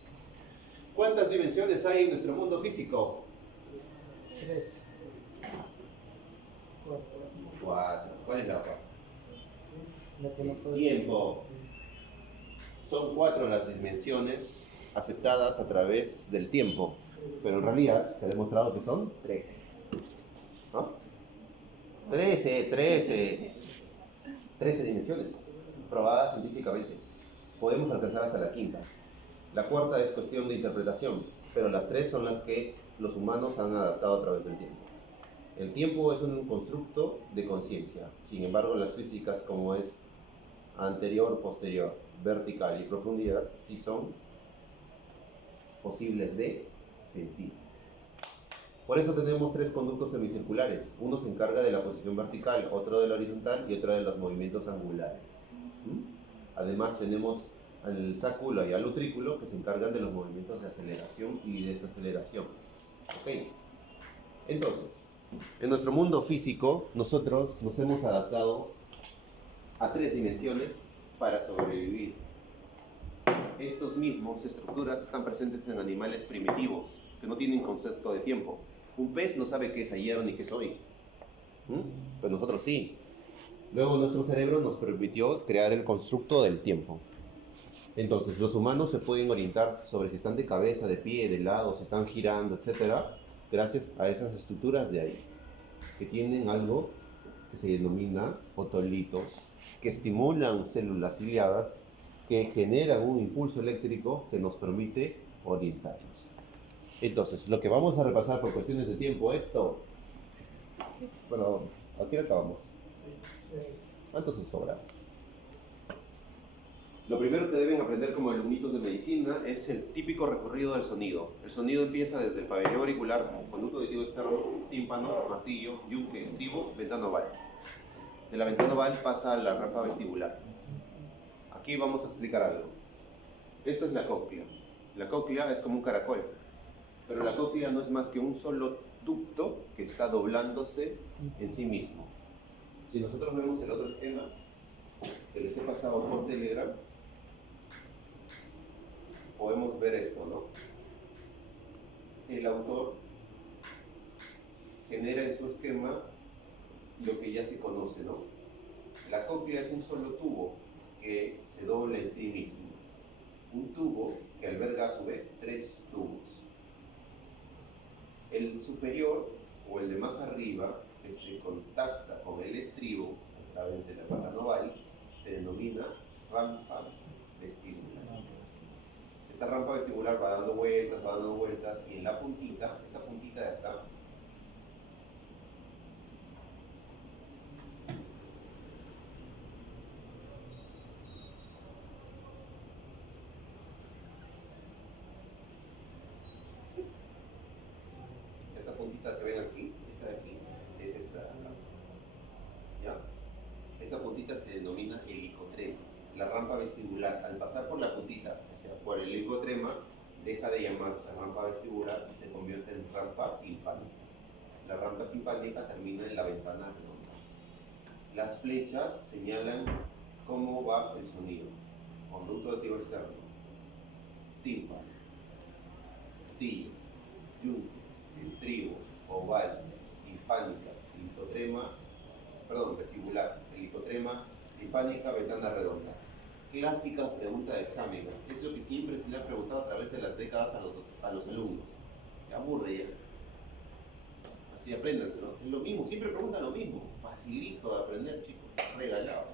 ¿Cuántas dimensiones hay en nuestro mundo físico? 3. 4. ¿Cuál es la otra? La que no puede. Tiempo. Son 4 las dimensiones aceptadas a través del tiempo, pero en realidad se ha demostrado que son 13. ¿No? 13 dimensiones, probadas científicamente. Podemos alcanzar hasta la quinta. La cuarta es cuestión de interpretación, pero las 3 son las que los humanos han adaptado a través del tiempo. El tiempo es un constructo de conciencia. Sin embargo, las físicas, como es anterior, posterior, vertical y profundidad, sí son posibles de sentir. Por eso tenemos 3 conductos semicirculares. Uno se encarga de la posición vertical, otro de la horizontal y otro de los movimientos angulares. Además tenemos al sacúlo y al utrículo que se encargan de los movimientos de aceleración y desaceleración. ¿Ok? Entonces, en nuestro mundo físico, nosotros nos hemos adaptado a 3 dimensiones para sobrevivir. Estos mismos estructuras están presentes en animales primitivos que no tienen concepto de tiempo. Un pez no sabe qué es ayer ni qué es hoy. Pues nosotros sí. Luego nuestro cerebro nos permitió crear el constructo del tiempo. Entonces, los humanos se pueden orientar sobre si están de cabeza, de pie, de lado, si están girando, etc., gracias a esas estructuras de ahí, que tienen algo que se denomina otolitos, que estimulan células ciliadas, que generan un impulso eléctrico que nos permite orientarnos. Entonces, lo que vamos a repasar por cuestiones de tiempo es todo. Bueno, aquí acabamos. ¿Cuánto se sobra? Lo primero que deben aprender como alumnitos de medicina es el típico recorrido del sonido. El sonido empieza desde el pabellón auricular, conducto auditivo externo, tímpano, martillo, yunque, estribo, ventana oval. De la ventana oval pasa a la rampa vestibular. Aquí vamos a explicar algo. Esta es la cóclea. La cóclea es como un caracol, pero la cóclea no es más que un solo ducto que está doblándose en sí mismo. Si nosotros vemos el otro esquema que les he pasado por Telegram, podemos ver esto, ¿no? El autor genera en su esquema lo que ya se conoce, ¿no? La cóclea es un solo tubo que se dobla en sí mismo. Un tubo que alberga a su vez 3 tubos. El superior, o el de más arriba, que se contacta con el estribo a través de la ventana oval, se denomina rampa vestibular. Esta rampa vestibular va dando vueltas, y en la puntita, esta puntita de acá, esta puntita que ven aquí, esta de aquí, es esta de acá. ¿Ya? Esta puntita se denomina helicotrema. La rampa vestibular, al pasar por la puntita, o sea, por el helicotrema, deja de llamarse rampa vestibular y se convierte en rampa timpánica. La rampa timpánica termina en la ventana redonda. Las flechas señalan cómo va el sonido. Conducto auditivo externo, tímpano, martillo, yunque, estribo, oval, timpánica, vestibular, helicotrema, timpánica, ventana redonda. Clásica pregunta de examen, ¿no? Es lo que siempre se le ha preguntado a través de las décadas a los alumnos. Me aburre ya. Así apréndanse, ¿no? Es lo mismo, siempre preguntan lo mismo. Facilito de aprender, chicos, regalado.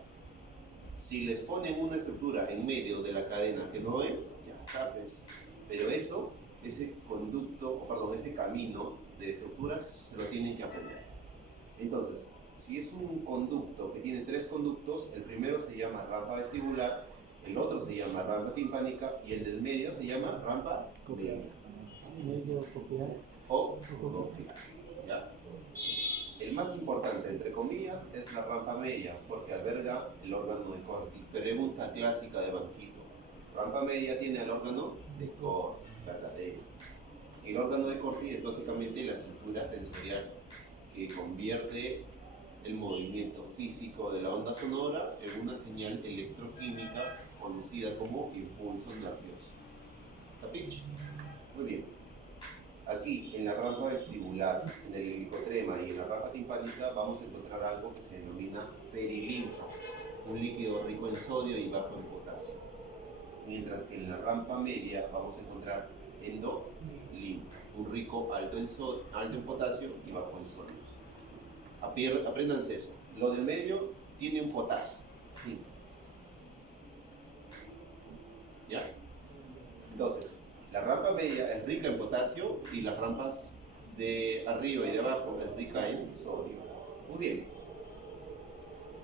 Si les ponen una estructura en medio de la cadena que no es, ya está, pues. Pero eso, ese camino de estructuras, se lo tienen que aprender. Entonces, si es un conducto que tiene 3 conductos, el primero se llama rampa vestibular, el otro se llama rampa timpánica y el del medio se llama rampa media. Medio copiar. O cóclea. ¿Ya? El más importante, entre comillas, es la rampa media, porque alberga el órgano de Corti. Pregunta clásica de banquito. Rampa media tiene el órgano de Corti, verdadero. Y el órgano de Corti es básicamente la estructura sensorial que convierte el movimiento físico de la onda sonora en una señal electroquímica conocida como impulso nervioso. ¿Capich? Muy bien. Aquí, en la rampa vestibular, en el helicotrema y en la rampa timpánica, vamos a encontrar algo que se denomina perilinfo, un líquido rico en sodio y bajo en potasio. Mientras que en la rampa media vamos a encontrar endolinfo, un rico alto en potasio y bajo en sodio. Apréndanse eso. Lo del medio tiene un potasio. Sí. ¿Ya? Entonces, la rampa media es rica en potasio y las rampas de arriba y de abajo es rica en sodio. Muy bien.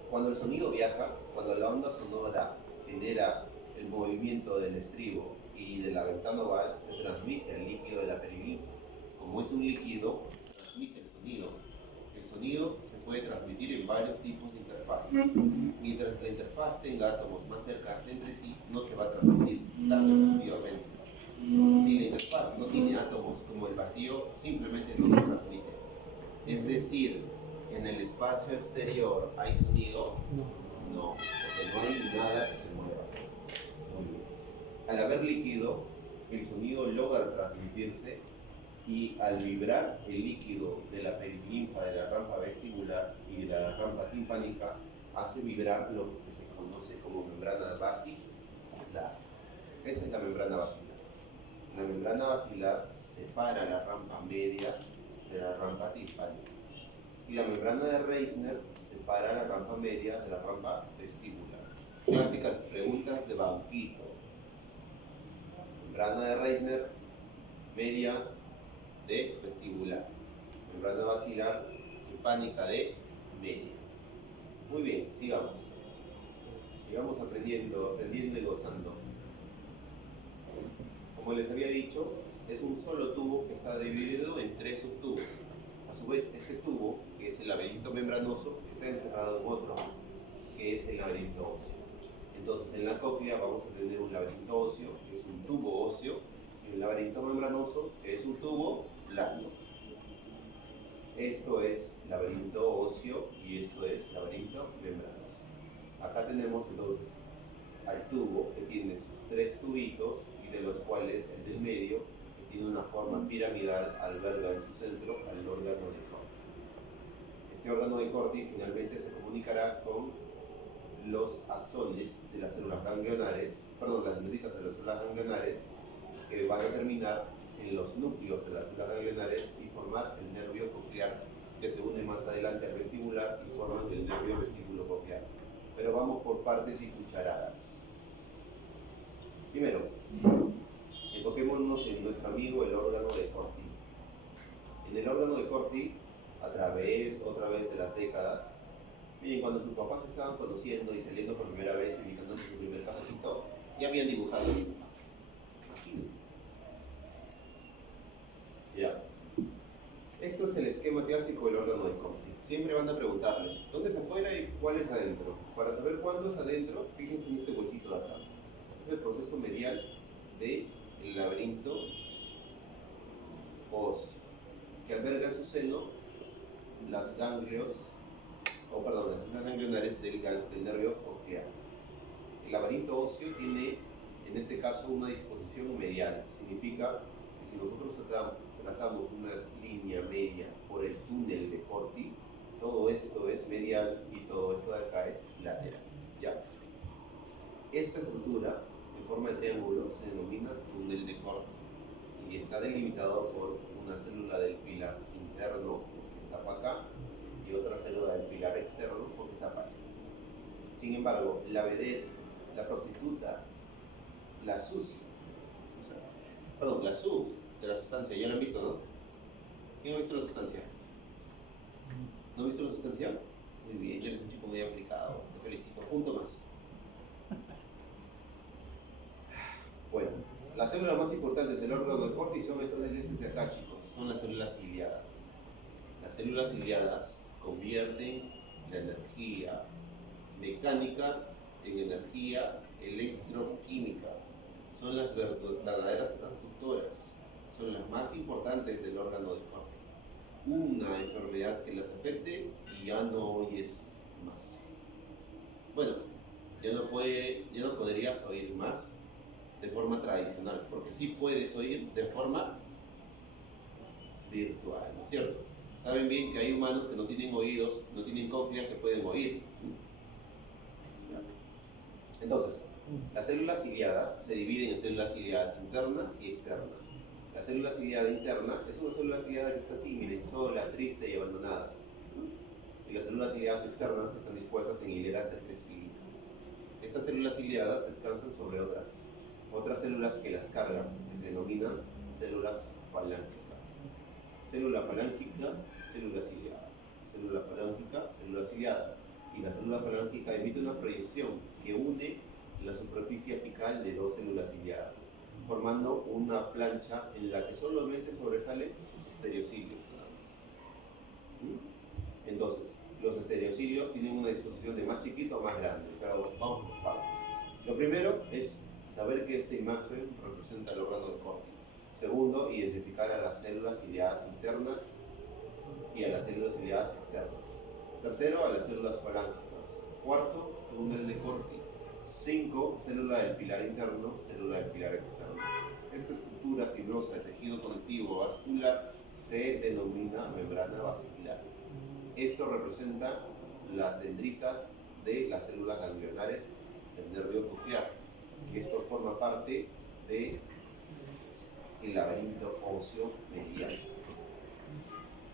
Cuando el sonido viaja, cuando la onda sonora genera el movimiento del estribo y de la ventana oval, se transmite el líquido de la perilinfa. Como es un líquido, transmite el sonido. El sonido se puede transmitir en varios tipos de interfaz. Mientras la interfaz tenga átomos más cercanos entre sí, no se va a transmitir tan efectivamente. Si la interfaz no tiene átomos como el vacío, simplemente no se transmite. Es decir, en el espacio exterior hay sonido, no, porque no hay nada que se mueva. Al haber líquido, el sonido logra transmitirse y al vibrar el líquido de la perilinfa de la rampa vestibular y de la rampa timpánica, hace vibrar lo que se conoce como membrana basilar. Esta es la membrana basilar. La membrana basilar separa la rampa media de la rampa timpánica. Y la membrana de Reissner separa la rampa media de la rampa vestibular. Clásicas preguntas de banquito. Membrana de Reissner, media de vestibular. Membrana basilar, timpánica de media. Muy bien, sigamos. Sigamos aprendiendo y gozando. Como les había dicho, es un solo tubo que está dividido en 3 subtubos. A su vez, este tubo, que es el laberinto membranoso, está encerrado en otro, que es el laberinto óseo. Entonces, en la cóclea vamos a tener un laberinto óseo, que es un tubo óseo, y un laberinto membranoso, que es un tubo blando. Esto es laberinto óseo y esto es laberinto membranoso. Acá tenemos entonces al tubo que tiene sus 3 tubitos y de los cuales el del medio, que tiene una forma piramidal, alberga en su centro al órgano de Corti. Este órgano de Corti finalmente se comunicará con los axones de las células ganglionares, las dendritas de las células ganglionares, que van a terminar en los núcleos de las células ganglionares y formar el nervio coclear, que se une más adelante al vestibular y forman el nervio vestibulo-coclear. Pero vamos por partes y cucharadas. Primero, enfoquémonos en nuestro amigo el órgano de Corti. En el órgano de Corti, otra vez de las décadas, miren, cuando sus papás se estaban conociendo y saliendo por primera vez, invitándose a su primer cafecito, ya habían dibujado el imagen. Ya. Esto es el esquema clásico del órgano de Corti. Siempre van a preguntarles, ¿dónde es afuera y cuál es adentro? Para saber cuándo es adentro, fíjense en este huesito de acá. Es el proceso medial del laberinto óseo, que alberga en su seno las ganglionares del nervio coclear. El laberinto óseo tiene, en este caso, una disposición medial. Significa que si nosotros trazamos una línea media por el túnel de Corti, todo esto es medial y todo esto de acá es lateral. ¿Ya? Esta estructura, en forma de triángulo, se denomina túnel de Corti y está delimitado por una célula del pilar interno que está para acá y otra célula del pilar externo porque está para acá. Sin embargo, la vedette, la prostituta, la SUS de la sustancia, ya la han visto, ¿no? ¿Quién ha visto la sustancia? ¿No ha visto la sustancia? Muy bien, eres un chico muy aplicado, te felicito. Punto más. Bueno, las células más importantes del órgano de Corti son estas celestes de acá, chicos, son las células ciliadas. Las células ciliadas convierten la energía mecánica en energía electroquímica. Son las verdaderas transductoras, son las más importantes del órgano de Corti. una enfermedad que las afecte y ya no oyes más. Bueno, ya no podrías oír más de forma tradicional, porque sí puedes oír de forma virtual, ¿no es cierto? Saben bien que hay humanos que no tienen oídos, no tienen cóclea, que pueden oír. Entonces, las células ciliadas se dividen en células ciliadas internas y externas. La célula ciliada interna es una célula ciliada que está así, miren, sola, triste y abandonada. Y las células ciliadas externas están dispuestas en hileras de 3 filitas. Estas células ciliadas descansan sobre otras células que las cargan, que se denominan células falángicas. Célula falángica, célula ciliada. Célula falángica, célula ciliada. Y la célula falángica emite una proyección que une la superficie apical de dos células ciliadas, formando una plancha en la que solamente sobresalen sus estereocilios. Entonces, los estereocilios tienen una disposición de más chiquito a más grande, pero vamos por partes. Lo primero es saber que esta imagen representa el órgano del córtex. Segundo, identificar a las células ciliadas internas y a las células ciliadas externas. Tercero, a las células falángicas. Cuarto, túnel de Corti. 5, célula del pilar interno, célula del pilar externo. Esta estructura fibrosa de tejido conectivo vascular se denomina membrana basilar. Esto representa las dendritas de las células ganglionares del nervio coclear. Esto forma parte del laberinto óseo medial.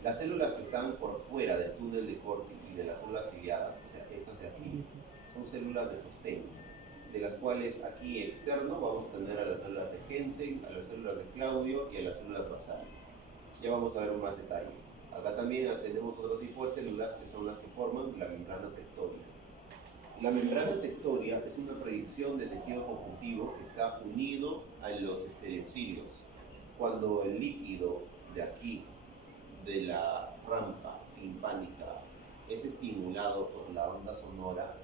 Las células que están por fuera del túnel de Corti y de las células ciliadas, o sea, estas de aquí, son células de sostén, de las cuales aquí externo vamos a tener a las células de Hensen, a las células de Claudio y a las células basales. Ya vamos a ver más detalle. Acá también tenemos otro tipo de células que son las que forman la membrana tectoria. La membrana tectoria es una proyección de tejido conjuntivo que está unido a los estereocilios. Cuando el líquido de aquí, de la rampa timpánica, es estimulado por la onda sonora,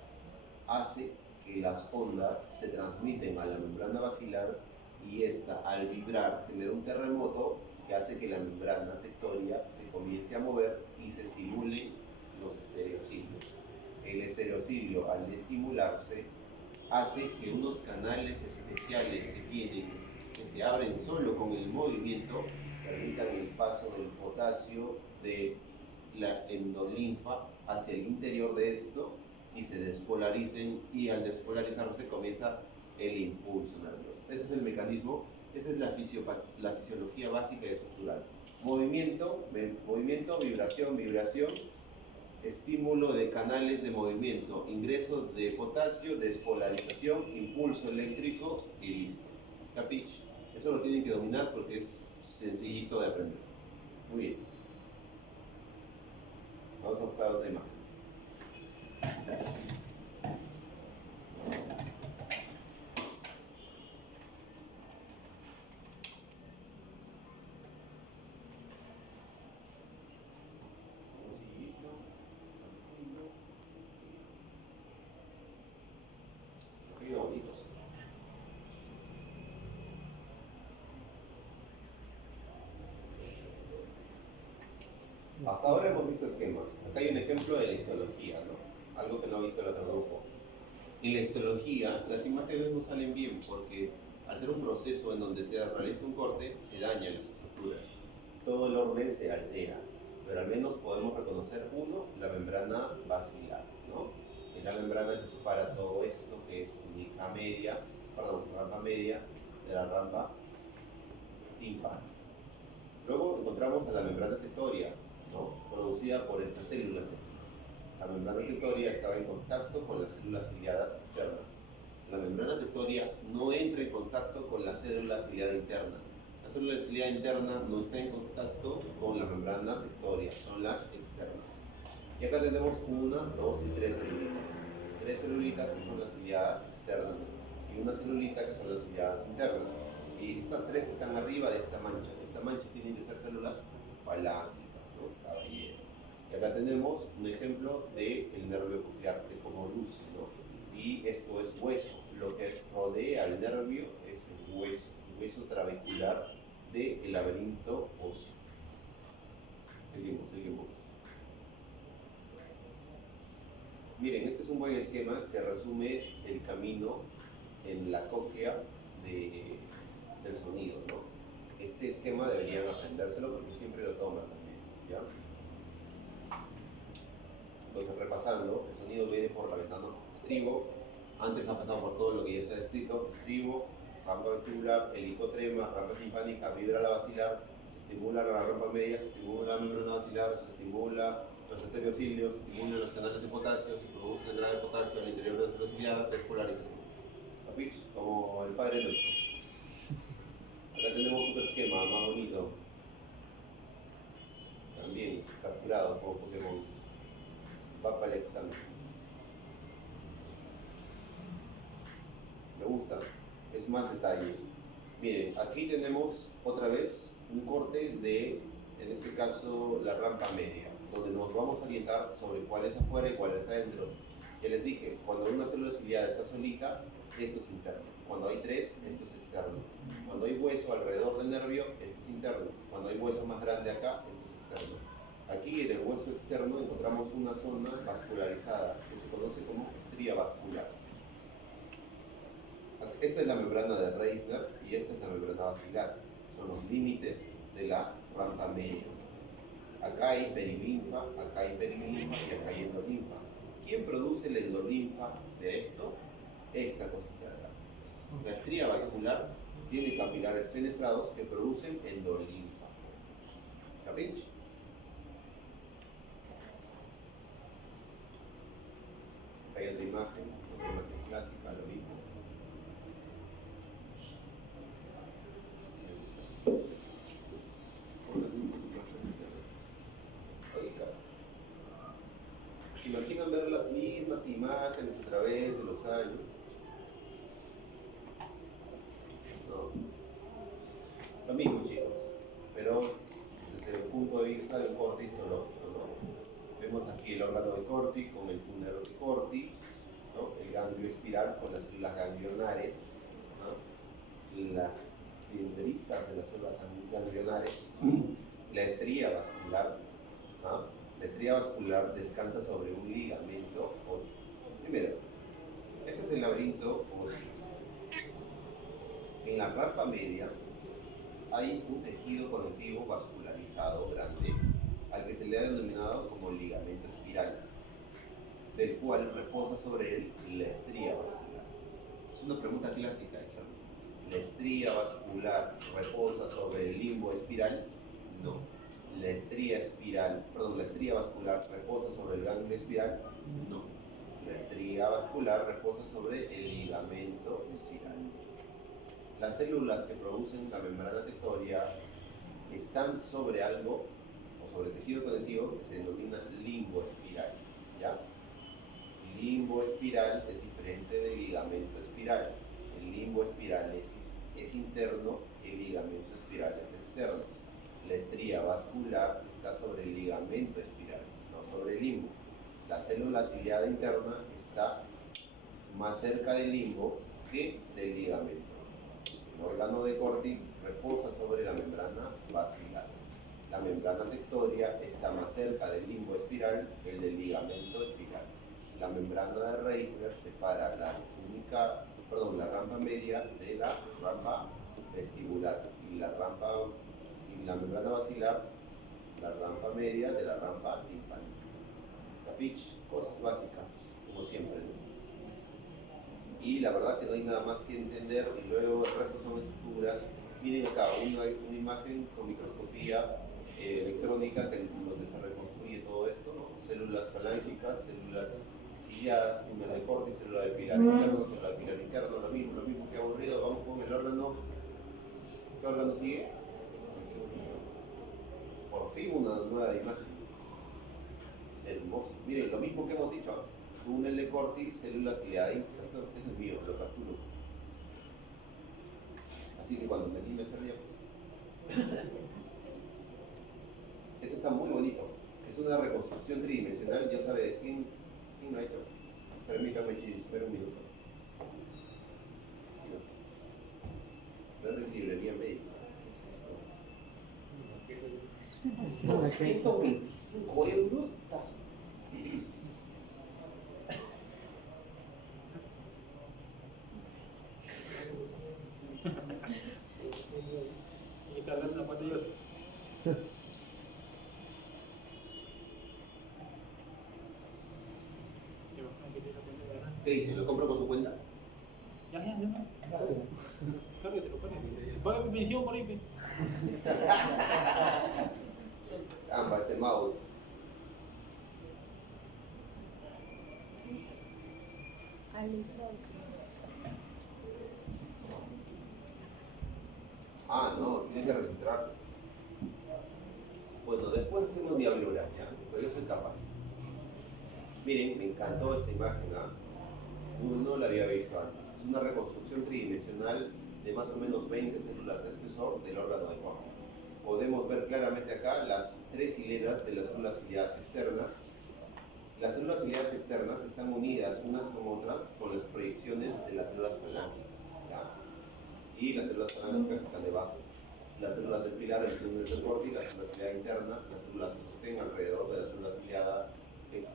hace que las ondas se transmiten a la membrana basilar y esta, al vibrar, genera un terremoto que hace que la membrana tectoria se comience a mover y se estimulen los estereocilios. El estereocilio, al estimularse, hace que unos canales especiales que se abren solo con el movimiento, permitan el paso del potasio de la endolinfa hacia el interior de esto y se despolaricen, y al despolarizarse comienza el impulso nervioso. Ese es el mecanismo, esa es la fisiología básica y estructural. Movimiento, vibración, estímulo de canales de movimiento, ingreso de potasio, despolarización, impulso eléctrico y listo. ¿Capiche? Eso lo tienen que dominar porque es sencillito de aprender. Muy bien. Vamos a buscar otra imagen. Hasta ahora hemos visto esquemas. Acá hay un ejemplo de la histología, ¿no? Algo que no ha visto el otro grupo. En la histología, las imágenes no salen bien porque al ser un proceso en donde se realiza un corte, se dañan las estructuras. Todo el orden se altera, pero al menos podemos reconocer, uno, la membrana basilar, ¿no? Es la membrana que separa todo esto, que es rampa media de la rampa timpánica. Luego encontramos a la membrana tectoria, ¿no? Producida por estas células. La membrana tectoria estaba en contacto con las células ciliadas externas. La membrana tectoria no entra en contacto con la célula ciliada interna. La célula ciliada interna no está en contacto con la membrana tectoria, son las externas. Y acá tenemos 1, 2 y 3 celulitas. 3 celulitas que son las ciliadas externas y una celulita que son las ciliadas internas. Y estas 3 están arriba de esta mancha. Esta mancha tiene que ser células falángicas, ¿no? Caballero. Y acá tenemos un ejemplo del nervio coclear, de cómo luce, ¿no? Y esto es hueso. Lo que rodea al nervio es el hueso trabecular del laberinto óseo. ¿Sí? Seguimos. Miren, este es un buen esquema que resume el camino en la cóclea del sonido, ¿no? Este esquema deberían aprendérselo porque siempre lo toman también, ¿ya? Entonces, repasando, el sonido viene por la ventana estribo, antes ha pasado por todo lo que ya se ha descrito: estribo, rampa vestibular, helicotrema, rampa timpánica, vibra la basilar, se estimula la rampa media, se estimula la membrana basilar, se estimula los estereocilios, se estimulan los canales de potasio, se produce el grado de potasio al interior de la celosiliada, despolarización. ¿Capich? Como el padre nuestro. Acá tenemos otro esquema más bonito, también capturado como Pokémon. Va para el examen. Me gusta, es más detalle. Miren, aquí tenemos otra vez un corte de, en este caso, la rampa media, donde nos vamos a orientar sobre cuál es afuera y cuál es adentro. Ya les dije, cuando una célula ciliada está solita, esto es interno. Cuando hay tres, esto es externo. Cuando hay hueso alrededor del nervio, esto es interno. Cuando hay hueso más grande acá, esto es externo. Aquí en el hueso externo encontramos una zona vascularizada que se conoce como estría vascular. Esta es la membrana de Reisner y esta es la membrana basilar. Son los límites de la rampa media. Acá hay perilinfa, acá hay perilinfa y acá hay endolinfa. ¿Quién produce la endolinfa de esto? Esta cosita de acá. La estría vascular tiene capilares fenestrados que producen endolinfa. ¿Capich? Acá hay otra imagen clásica, lo mismo. ¿Se imaginan ver las mismas imágenes a través de los años? No. Lo mismo, chicos, pero desde el punto de vista de un corte histológico, ¿no? Vemos aquí el órgano de Corti con el túnel de Corti, ¿no? El ganglio espiral con las células ganglionares, ¿no? Las dendritas de las células ganglionares, la estría vascular, ¿no? La estría vascular descansa sobre un ligamento. Primero, este es el laberinto óseo. En la rampa media hay un tejido conectivo vascularizado grande, al que se le ha denominado como ligamento espiral, del cual reposa sobre él la estría vascular. Es una pregunta clásica, ¿examen? ¿La estría vascular reposa sobre el limbo espiral? No. ¿La estría vascular reposa sobre el ganglio espiral? No. La estría vascular reposa sobre el ligamento espiral. Las células que producen la membrana tectoria están sobre algo, o sobre tejido conectivo, que se denomina limbo espiral, ¿ya? Limbo espiral es diferente del ligamento espiral. El limbo espiral es interno, el ligamento espiral es externo. La estría vascular está sobre el ligamento espiral, no sobre el limbo. La célula ciliada interna está más cerca del limbo que del ligamento. El órgano de Corti reposa sobre la membrana basilar. La membrana tectoria está más cerca del limbo espiral que el del ligamento espiral. La membrana de Reisner separa la rampa media de la rampa vestibular y la membrana basilar, la rampa media de la rampa timpánica. ¿Capich? Cosas básicas, como siempre, ¿no? Y la verdad que no hay nada más que entender, y luego el resto son estructuras. Miren acá, una imagen con microscopía electrónica donde se reconstruye todo esto, ¿no? Células falángicas, células ciliadas, túnel de Corti, célula de pilar interno, célula de pilar interno, lo mismo, que aburrido. Vamos con el órgano. ¿Qué órgano sigue? Por fin una nueva imagen. Hermoso. Miren, lo mismo que hemos dicho. Túnel de Corti, célula ciliada. Esto es mío, lo capturo. Así que cuando me anime a hacer ya, pues. Eso está muy bonito. Es una reconstrucción tridimensional. Ya sabe de quién lo ha hecho. Permítame, espera un minuto. No es de librería médica. No, 125 euros. Y cargar una pantalla. ¿Qué dice? ¿Lo compro con su cuenta? Ya. Cárgatelo. Paga mi pensión por ahí, pe. Este mouse. No, tiene que registrarse. Bueno, después hacemos diabluras, ¿ya? Pero yo soy capaz. Miren, me encantó esta imagen, no la había visto antes. Es una reconstrucción tridimensional de más o menos 20 células de espesor del órgano del cuerpo. Podemos ver claramente acá las 3 hileras de las células ciliadas externas. Las células ciliadas externas están unidas unas con otras por las proyecciones de las células falángicas, ¿ya? Y las células falángicas están debajo. Las células del pilar, el túnel del corte, la célula ciliada interna, las células de sostén alrededor de la célula ciliada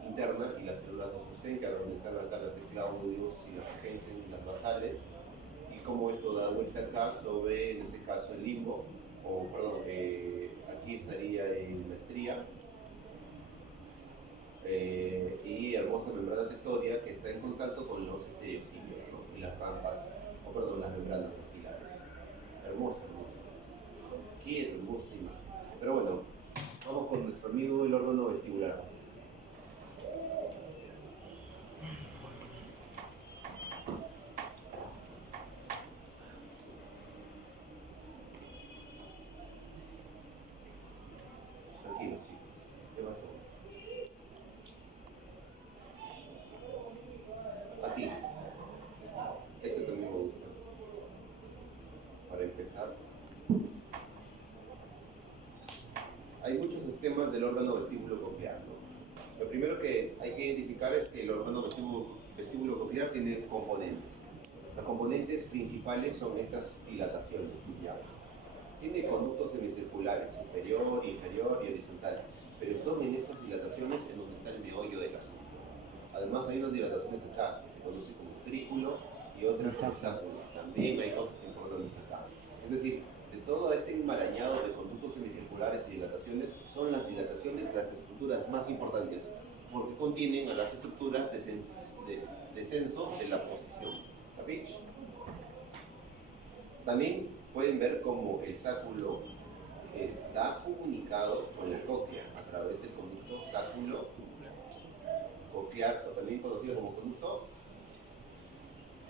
interna y las células de sostén, que es donde están acá las de Claudius y las Jensen y las basales, y como esto da vuelta acá sobre, en este caso, el limbo, aquí estaría en la estría, y hermosa membrana tectoria que está en contacto con los estereocilios, ¿no? Y las rampas, las membranas maxilares. Hermosa. Qué hermosa imagen. Pero bueno, vamos con nuestro amigo el órgano vestibular. Tranquilos, chicos. ¿Qué pasó? Aquí. Este también me gusta. Para empezar. Hay muchos esquemas del órgano vestíbulo coclear, ¿no? Lo primero que hay que identificar es que el órgano vestíbulo coclear tiene componentes. Los componentes principales son estas dilataciones, ¿ya? Tiene conductos semicirculares, superior, inferior y horizontal, pero son en estas dilataciones en donde está el meollo del asunto. Además hay unas dilataciones acá, que se conoce como utrículo y otras como sáculos. También hay cosas importantes acá. Es decir, de todo este enmarañado de conductos semicirculares y dilataciones, son las dilataciones las estructuras más importantes, porque contienen a las estructuras de descenso de la posición. ¿Capich? También pueden ver cómo el sáculo está comunicado con la cóclea a través del conducto sáculo coclear, o también conocido como conducto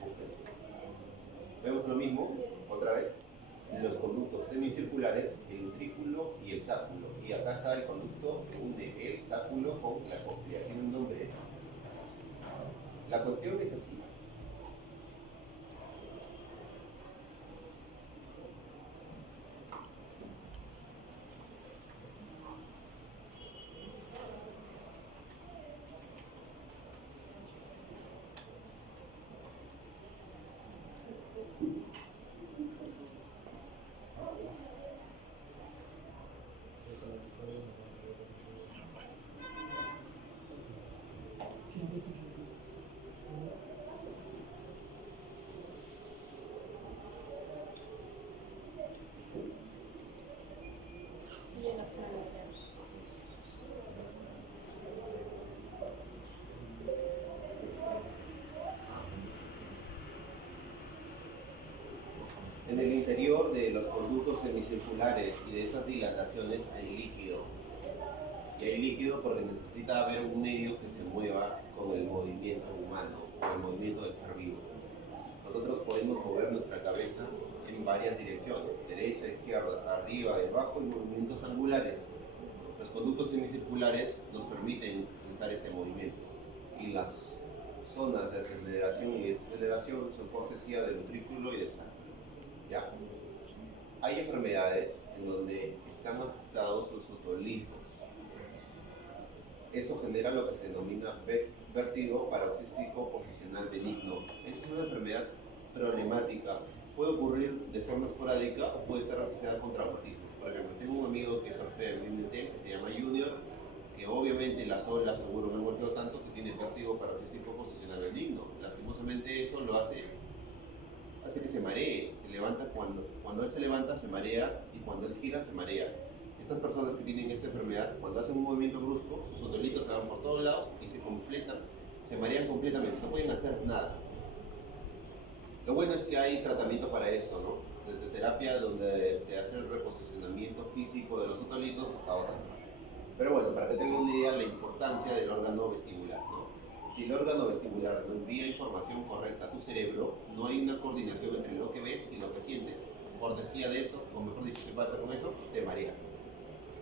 coclear. Vemos lo mismo, otra vez, los conductos semicirculares, el utrículo y el sáculo. Y acá está el conducto que une el sáculo con la cóclea. Tiene un nombre. La cuestión es así. En el interior de los conductos semicirculares y de esas dilataciones hay líquido. Y hay líquido porque necesita haber un medio que se mueva con el movimiento humano, con el movimiento del ser vivo. Nosotros podemos mover nuestra cabeza en varias direcciones, derecha, izquierda, arriba, abajo, y movimientos angulares. Los conductos semicirculares nos permiten sensar este movimiento. Y las zonas de aceleración y desaceleración son cortesía del utrículo y del sáculo. ¿Ya? Hay enfermedades en donde están afectados los otolitos. Eso genera lo que se denomina vértigo paroxístico posicional benigno. Esta es una enfermedad problemática. Puede ocurrir de forma esporádica o puede estar asociada con traumatismo. Por ejemplo, tengo un amigo que es femenil que se llama Junior, que obviamente las olas seguro no han golpeado tanto que tiene vértigo paroxístico posicional benigno. Lastimosamente eso lo hace que se maree, se levanta cuando él se levanta se marea y cuando él gira se marea. Estas personas que tienen esta enfermedad, cuando hacen un movimiento brusco, sus otolitos se van por todos lados y se marean completamente, no pueden hacer nada. Lo bueno es que hay tratamiento para eso, ¿no? Desde terapia donde se hace el reposicionamiento físico de los otolitos hasta otras más. Pero bueno, para que tengan una idea de la importancia del órgano vestibular, ¿no? Si el órgano vestibular no envía información correcta a tu cerebro, no hay una coordinación entre lo que ves y lo que sientes. Por decía de eso, o mejor dicho, ¿qué pasa con eso? Te mareas.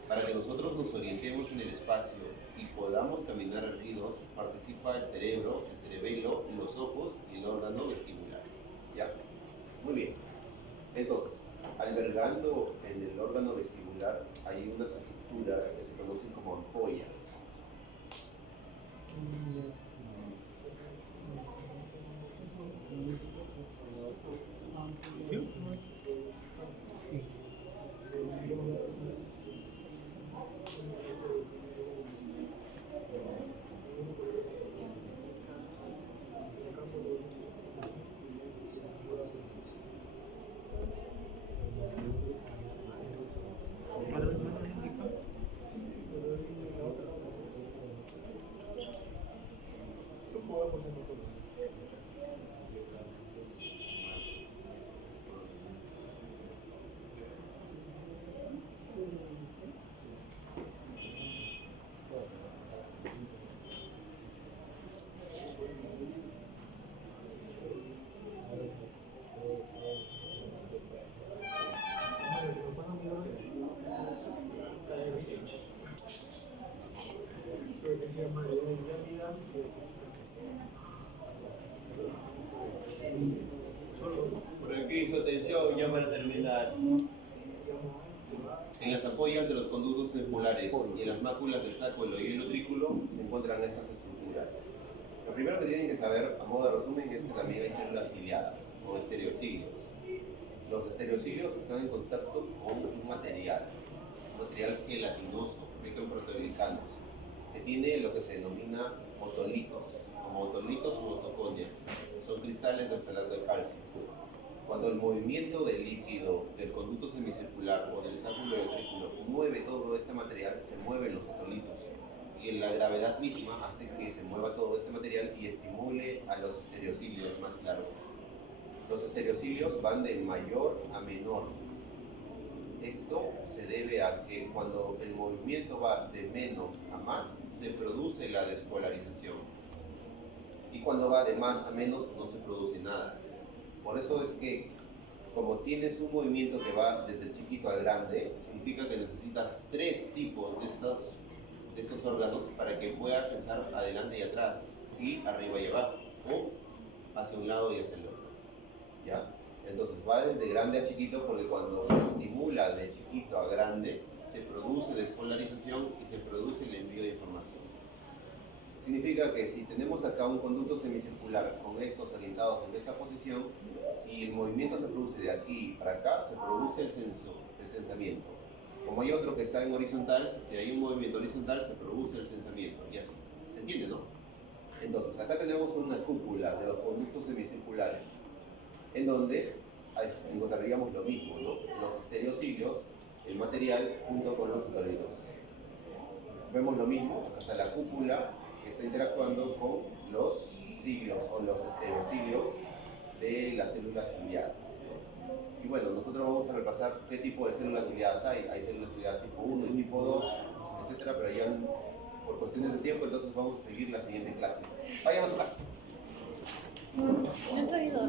Para que nosotros nos orientemos en el espacio y podamos caminar erguidos, participa el cerebro, el cerebelo, los ojos y el órgano vestibular. ¿Ya? Muy bien. Entonces, albergando en el órgano vestibular hay unas estructuras que se conocen como ampollas. Por aquí hizo atención ya para terminar. En las ampollas de los conductos circulares y en las máculas del sacro y el utrículo se encuentran estas estructuras. Lo primero que tienen que saber, a modo de resumen, es que también hay células ciliadas o estereocilios. Los estereocilios están en contacto con un material gelatinoso, rico en proteoglicanos, que tiene lo que se denomina otolitos, como otolitos u otoconias. Son cristales de oxalato de calcio. Cuando el movimiento del líquido del conducto semicircular o del sacro y el utrículo mueve todo este material, se mueven los otolitos. Y la gravedad misma hace que se mueva todo este material y estimule a los estereocilios más largos. Los estereocilios van de mayor a menor. Esto se debe a que cuando el movimiento va de menos a más, se produce la despolarización. Y cuando va de más a menos, no se produce nada. Por eso es que, como tienes un movimiento que va desde el chiquito al grande, significa que necesitas 3 tipos de estos órganos para que puedas censar adelante y atrás, y arriba y abajo, o hacia un lado y hacia el otro. ¿Ya? Entonces va desde grande a chiquito porque cuando se estimula de chiquito a grande, se produce despolarización y se produce el envío de información. Significa que si tenemos acá un conducto semicircular con estos orientados en esta posición, si el movimiento se produce de aquí para acá, se produce el censamiento. Como hay otro que está en horizontal, si hay un movimiento horizontal, se produce el censamiento. Y así. ¿Se entiende, no? Entonces, acá tenemos una cúpula de los conductos semicirculares, en donde encontraríamos lo mismo, ¿no? Los estereocilios, el material, junto con los otolitos. Vemos lo mismo, hasta la cúpula que está interactuando con los cilios o los estereocilios de las células ciliadas. Y bueno, nosotros vamos a repasar qué tipo de células ciliadas hay. Hay células ciliadas tipo 1 y tipo 2, etcétera, pero ya por cuestiones de tiempo, entonces vamos a seguir la siguiente clase. Vayan a su casa. No he traído.